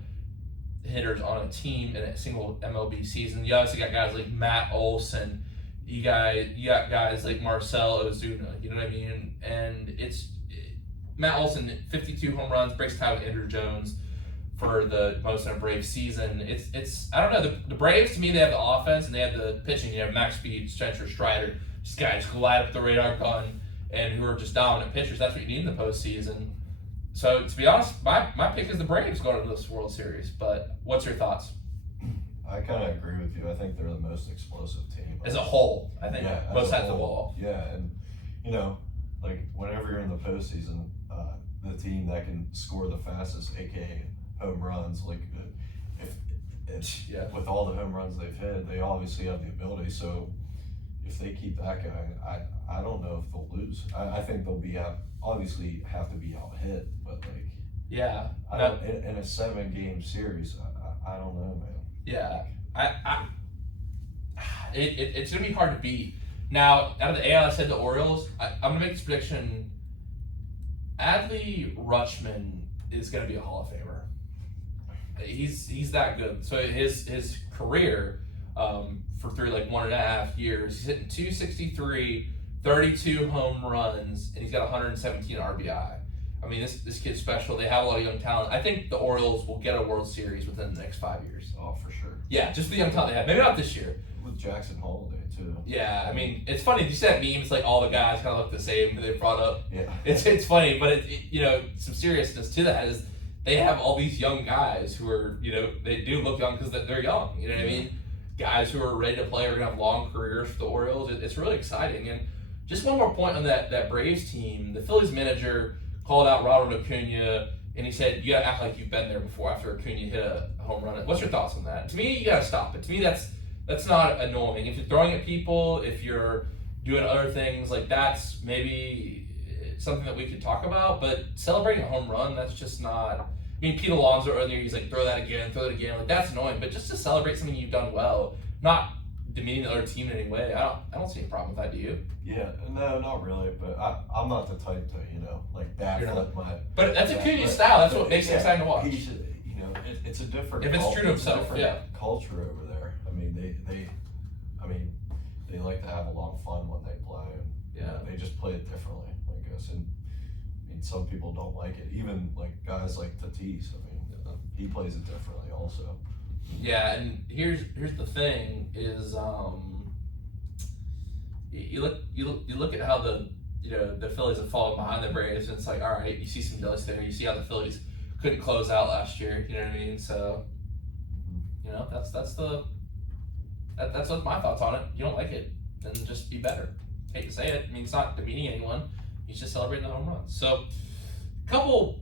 hitters on a team in a single MLB season. You obviously got guys like Matt Olson. You got guys like Marcell Ozuna. You know what I mean? And it's Matt Olson, 52 home runs, breaks tie with Andrew Jones for the most in a Braves season. It's I don't know. The Braves, to me, they have the offense and they have the pitching. You have Max Speed, Spencer Strider. just guys who light up the radar gun and who are just dominant pitchers. That's what you need in the postseason. So to be honest, my pick is the Braves going into this World Series. But what's your thoughts? I kind of agree with you. I think they're the most explosive team As a whole, I think both sides of the ball. Yeah, and like whenever you're in the postseason, the team that can score the fastest, aka home runs, like if with all the home runs they've hit, they obviously have the ability. So if they keep that going, I don't know if they'll lose. I think they'll be obviously have to be out hit, but like in a 7-game series, I don't know, man. Yeah, it's gonna be hard to beat. Now, out of the AL, I said the Orioles. I'm gonna make this prediction. Adley Rutschman is gonna be a Hall of Famer. He's that good. So his career through like 1.5 years, he's hitting 263, 32 home runs, and he's got 117 RBI. I mean, this kid's special. They have a lot of young talent. I think the Orioles will get a World Series within the next 5 years. Oh, for sure. Yeah, just the young talent they have. Maybe not this year. With Jackson Holiday, too. Yeah, I mean, it's funny. You see that meme, it's like all the guys kind of look the same that they brought up. Yeah. It's funny, but some seriousness to that is they have all these young guys who are, they do look young because they're young. You know what I mean? Guys who are ready to play are going to have long careers for the Orioles. It's really exciting. And just one more point on that Braves team. The Phillies manager called out Ronald Acuna, and he said, you got to act like you've been there before after Acuna hit a home run. What's your thoughts on that? To me, you got to stop it. To me, that's not annoying. If you're throwing at people, if you're doing other things, like that's maybe something that we could talk about, but celebrating a home run, that's just not. I mean, Pete Alonso earlier, he's like, throw that again. Like, that's annoying, but just to celebrate something you've done well, not demeaning the other team in any way. I don't see any problem with that, do you? Yeah, no, not really, but I'm not the type to, like backflip my. But that's Acuna's style. That's what makes it exciting to watch. He's, it's a different. If it's true to himself, culture over there. I mean, they like to have a lot of fun when they play. And, they just play it differently, I guess. And I mean, some people don't like it. Even like guys like Tatis. I mean, he plays it differently also. Yeah, and here's the thing is you look at how the Phillies have fallen behind the Braves, and it's like, all right, you see some jealousy there. You see how the Phillies couldn't close out last year. You know what I mean? So that's what's my thoughts on it. You don't like it, then just be better. Hate to say it. I mean, it's not demeaning anyone. He's just celebrating the home runs. So,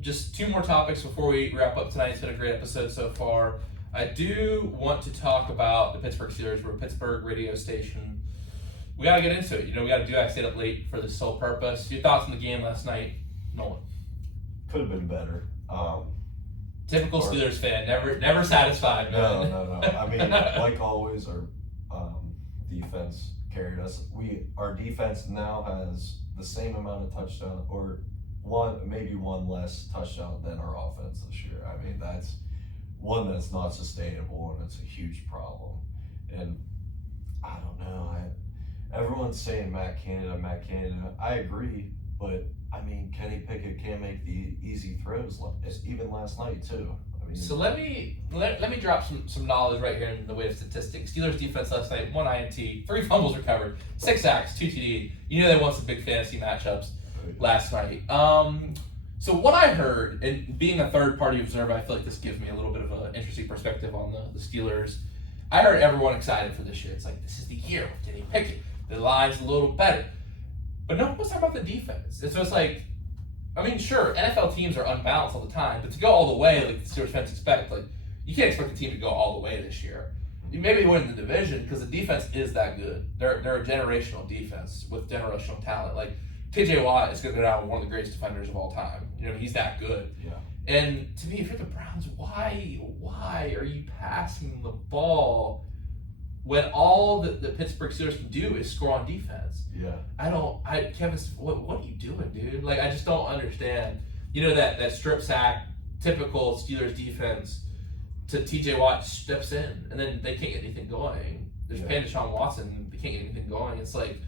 just 2 more topics before we wrap up tonight. It's been a great episode so far. I do want to talk about the Pittsburgh Steelers. We're a Pittsburgh radio station. We got to get into it. We got to do. I stayed up late for the sole purpose. Your thoughts on the game last night, Nolan? Could have been better. Typical Steelers fan, never satisfied. Man. No. I mean, like always, our defense carried us. Our defense now has the same amount of touchdown, or maybe one less touchdown than our offense this year. I mean, that's one that's not sustainable, and it's a huge problem. And I don't know. Everyone's saying Matt Canada. I agree, but I mean, Kenny Pickett can't make the easy throws, even last night too. I mean, so let me drop some knowledge right here in the way of statistics. Steelers defense last night: 1 INT, 3 fumbles recovered, 6 sacks, 2 TD. They won some big fantasy matchups last night. So what I heard, and being a third-party observer, I feel like this gives me a little bit of an interesting perspective on the Steelers. I heard everyone excited for this year. It's like, this is the year with Kenny Pickett. The line's a little better. But no one was talking about the defense. So it's like, I mean, sure, NFL teams are unbalanced all the time, but to go all the way, like the Steelers fans expect, like, you can't expect the team to go all the way this year. You maybe win the division because the defense is that good. They're a generational defense with generational talent. Like, TJ Watt is going to go down one of the greatest defenders of all time. He's that good. Yeah. And to me, if you're the Browns, why are you passing the ball when all the Pittsburgh Steelers can do is score on defense? Yeah. Kevin, what are you doing, dude? Like, I just don't understand. That strip sack, typical Steelers defense, to TJ Watt steps in, and then they can't get anything going. There's Pan Deshaun Watson, they can't get anything going. It's like,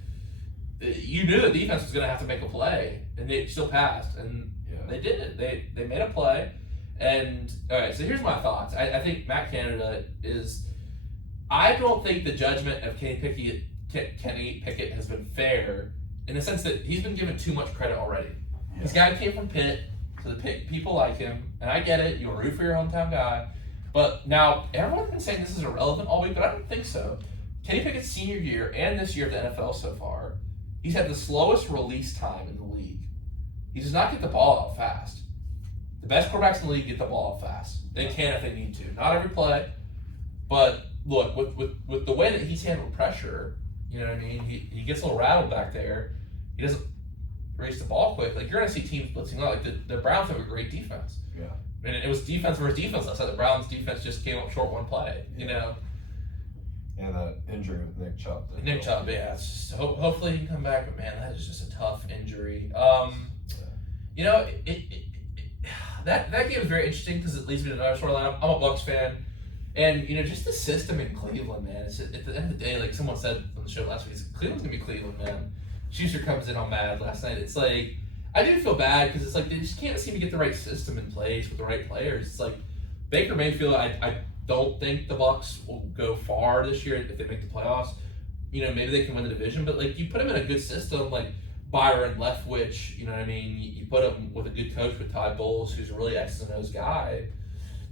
you knew the defense was going to have to make a play, and they still passed, and they did it. They made a play, and all right. So here's my thoughts. I think Matt Canada is. I don't think the judgment of Kenny Kenny Pickett has been fair in the sense that he's been given too much credit already. Yeah. This guy came from Pitt, so the people like him, and I get it. You'll root for your hometown guy. But now, everyone's been saying this is irrelevant all week, but I don't think so. Kenny Pickett's senior year and this year of the NFL so far, he's had the slowest release time in the league. He does not get the ball out fast. The best quarterbacks in the league get the ball out fast. They can if they need to. Not every play, but look, with the way that he's handled pressure, you know what I mean? He gets a little rattled back there. He doesn't race the ball quick. Like, you're going to see teams blitzing out. Like, the Browns have a great defense. Yeah. And it was defense versus defense last night. The Browns defense just came up short one play, you know? And that injury with Nick Chubb. Nick Chubb, yeah. It's just, hopefully he can come back, but man, that is just a tough injury. You know, that game is very interesting because it leads me to another storyline. I'm a Bucs fan. And, you know, just the system in Cleveland, man. It's, at the end of the day, like someone said on the show last week, Cleveland's going to be Cleveland, man. Schuster comes in all mad last night. It's like, I do feel bad because it's like they just can't seem to get the right system in place with the right players. It's like Baker Mayfield, I don't think the Bucs will go far this year if they make the playoffs. You know, maybe they can win the division, but like you put them in a good system, like Byron Leftwich, you know what I mean? You put him with a good coach with Todd Bowles, who's a really X's and O's guy.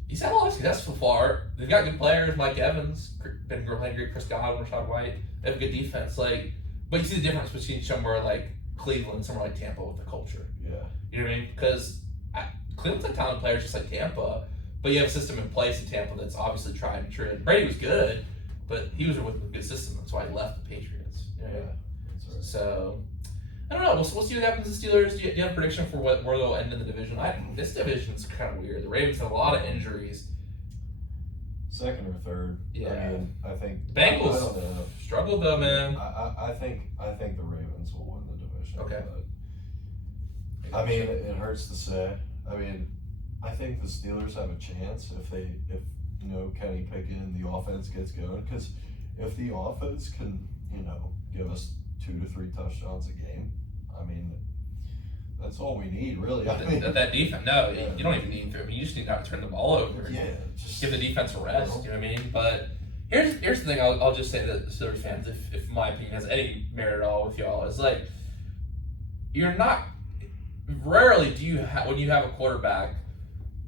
He's had a lot of success so far. They've got good players, Mike Evans, been playing great, Chris Godwin, Rashad White. They have a good defense, like, but you see the difference between somewhere like Cleveland and somewhere like Tampa with the culture. Yeah. You know what I mean? Because Cleveland's like talented players just like Tampa, but you have a system in place in Tampa that's obviously tried and true. Brady was good, but he was with a good system. That's why he left the Patriots. You know? Yeah, that's right. So, I don't know. We'll see what happens to the Steelers. Do you have a prediction for where they'll end in the division? This division's kind of weird. The Ravens have a lot of injuries. Second or third. Yeah. I mean, I think Bengals I don't know. struggled though, man. I think the Ravens will win the division. Okay. But, I mean, it hurts to say. I mean, I think the Steelers have a chance if you know, Kenny Pickett and the offense gets going. Because if the offense can, you know, give us 2 to 3 touchdowns a game, I mean, that's all we need, really. I mean, that defense, no, yeah. You don't even need to. I mean, you just need not to turn the ball over. Yeah, just give the defense a rest. You know what I mean? But here's the thing. I'll just say to the Steelers fans, if my opinion has any merit at all with y'all, is like you're not. Rarely do you when you have a quarterback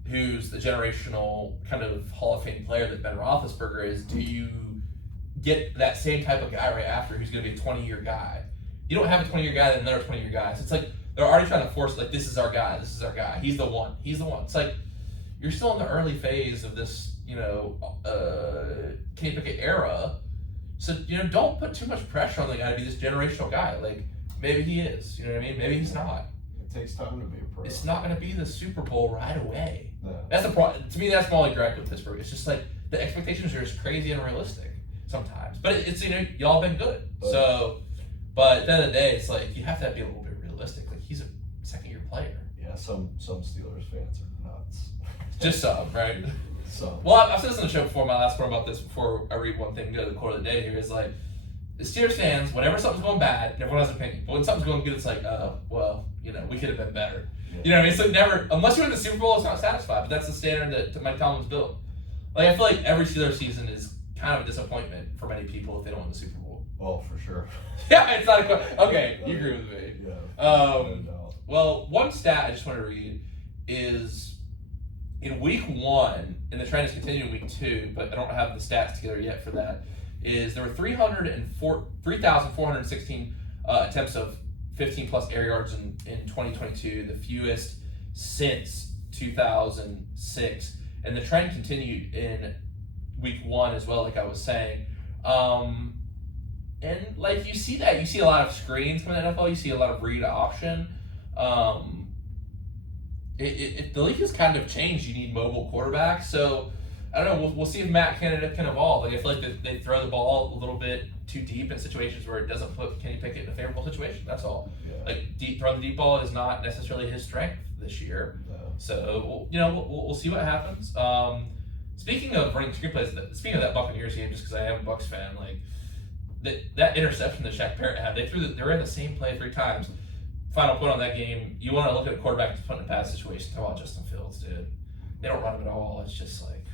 who's the generational kind of Hall of Fame player that Ben Roethlisberger is, do you get that same type of guy right after who's going to be a 20-year guy? You don't have a 20-year guy and another 20-year guy. So it's like they're already trying to force, like, this is our guy. He's the one. It's like you're still in the early phase of this, you know, Kenny Pickett era. So, you know, don't put too much pressure on the guy to be this generational guy. Like, maybe he is. You know what I mean? Maybe he's not. It takes time to be a pro. It's not going to be the Super Bowl right away. No. That's the problem. To me, that's my only gripe with Pittsburgh. It's just like the expectations are just crazy and unrealistic sometimes. But it's, you know, y'all been good. But at the end of the day, it's like you have to be a little bit realistic. Like, he's a second-year player. Yeah, some Steelers fans are nuts. Just some, right? So. Well, I've said this on the show before. My last point about this before I read one thing and go to the quote of the day here is like, the Steelers fans, whenever something's going bad, everyone has an opinion. But when something's going good, it's like, well, you know, we could have been better. Yeah. You know what I mean? So never, unless you're in the Super Bowl, it's not satisfied. But that's the standard that Mike Tomlin's built. Like, I feel like every Steelers season is kind of a disappointment for many people if they don't win the Super Bowl. Well, for sure. Yeah, it's not a question. Okay, you agree with me. Yeah. Well, one stat I just want to read is in week 1, and the trend is continuing in week 2, but I don't have the stats together yet for that, is there were 3,416 attempts of 15-plus air yards in 2022, the fewest since 2006. And the trend continued in week 1 as well, like I was saying. And like you see that, you see a lot of screens coming in the NFL, you see a lot of read option. The league has kind of changed. You need mobile quarterbacks. So I don't know. We'll see if Matt Canada can evolve. Like, I feel like they throw the ball a little bit too deep in situations where it doesn't put Kenny Pickett in a favorable situation. That's all. Yeah. Like, throwing the deep ball is not necessarily his strength this year. No. So you know, we'll see what happens. Speaking of running screenplays, speaking of that Buccaneers game, just because I am a Bucs fan, like that interception that Shaq Barrett had, they were in the same play 3 times. Final point on that game, you want to look at a quarterback that's put in a pass situation. How about Justin Fields, dude? They don't run him at all. It's just like,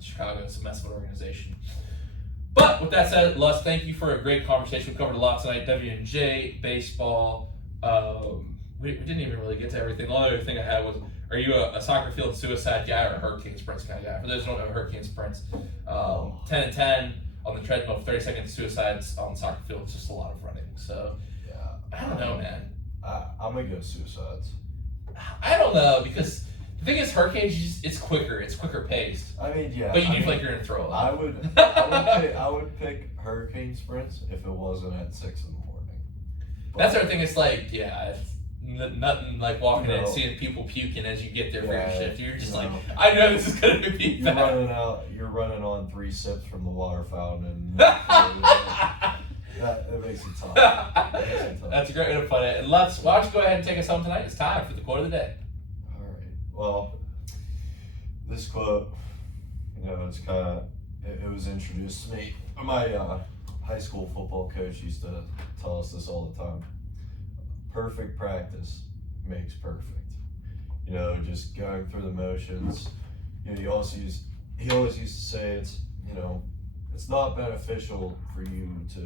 Chicago, it's a mess of an organization. But with that said, Lutz, thank you for a great conversation. We covered a lot tonight. W&J, baseball. We didn't even really get to everything. The only other thing I had was, are you a soccer field suicide guy or a hurricane sprints kind of guy? For those who don't know, hurricane sprints, 10 and 10 on the treadmill, 30 second suicides on the soccer field. It's just a lot of running. So, Yeah. I don't know, man. I'm going to go suicides. I don't know, because the thing is, hurricanes, it's quicker. It's quicker paced. I mean, yeah. But you do feel like you're going to throw up. I would pick hurricane sprints if it wasn't at 6 in the morning. But, that's the other thing. It's like, yeah, it's nothing like walking in and seeing people puking as you get there for your shift. You're just like, I know this is going to be bad. You're running on 3 sips from the water fountain. That makes it tough. That's a great way to put it. And why don't you go ahead and take us home tonight? It's time for the quote of the day. All right. Well, this quote, it's kind of, it was introduced to me. My high school football coach used to tell us this all the time. Perfect practice makes perfect. Just going through the motions. He always used to say it's not beneficial for you to,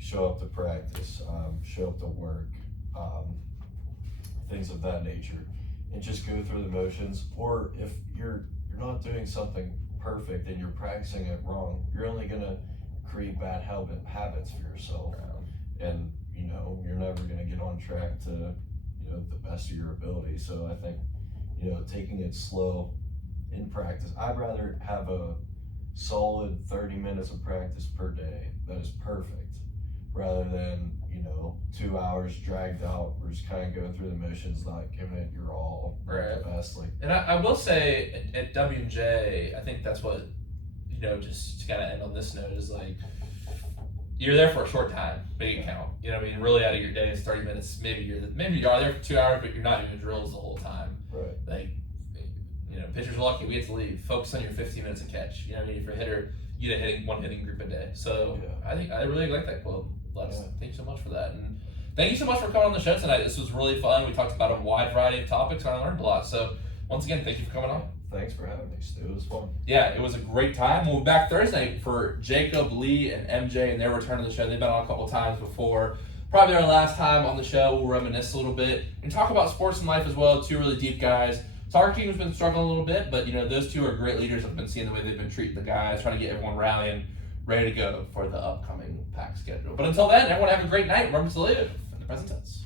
show up to practice, show up to work, things of that nature, and just go through the motions. Or if you're not doing something perfect and you're practicing it wrong, you're only gonna create bad habits for yourself, and you're never gonna get on track to the best of your ability. So I think taking it slow in practice. I'd rather have a solid 30 minutes of practice per day that is perfect, rather than 2 hours dragged out. We're just kind of going through the motions, not giving it your all, right? The best. And I will say at W&J, I think that's what just to kind of end on this note is like, you're there for a short time, but you count. Really out of your day is 30 minutes. Maybe you are there for 2 hours, but you're not doing drills the whole time. Right. Like, pitchers are lucky we get to leave. Focus on your 15 minutes of catch. If you're a hitter, you get one hitting group a day. So I think I really like that quote. Thank you so much for that, and thank you so much for coming on the show tonight. This was really fun. We talked about a wide variety of topics, and I learned a lot. So once again, thank you for coming on. Thanks for having me, Stu. It was fun. Yeah, it was a great time. We'll be back Thursday for Jacob, Lee, and MJ and their return to the show. They've been on a couple of times before. Probably our last time on the show. We'll reminisce a little bit and talk about sports and life as well. Two really deep guys. So our team's been struggling a little bit, but those two are great leaders. I've been seeing the way they've been treating the guys, trying to get everyone rallying, ready to go for the upcoming pack schedule. But until then, everyone have a great night. Remember to live in the present tense.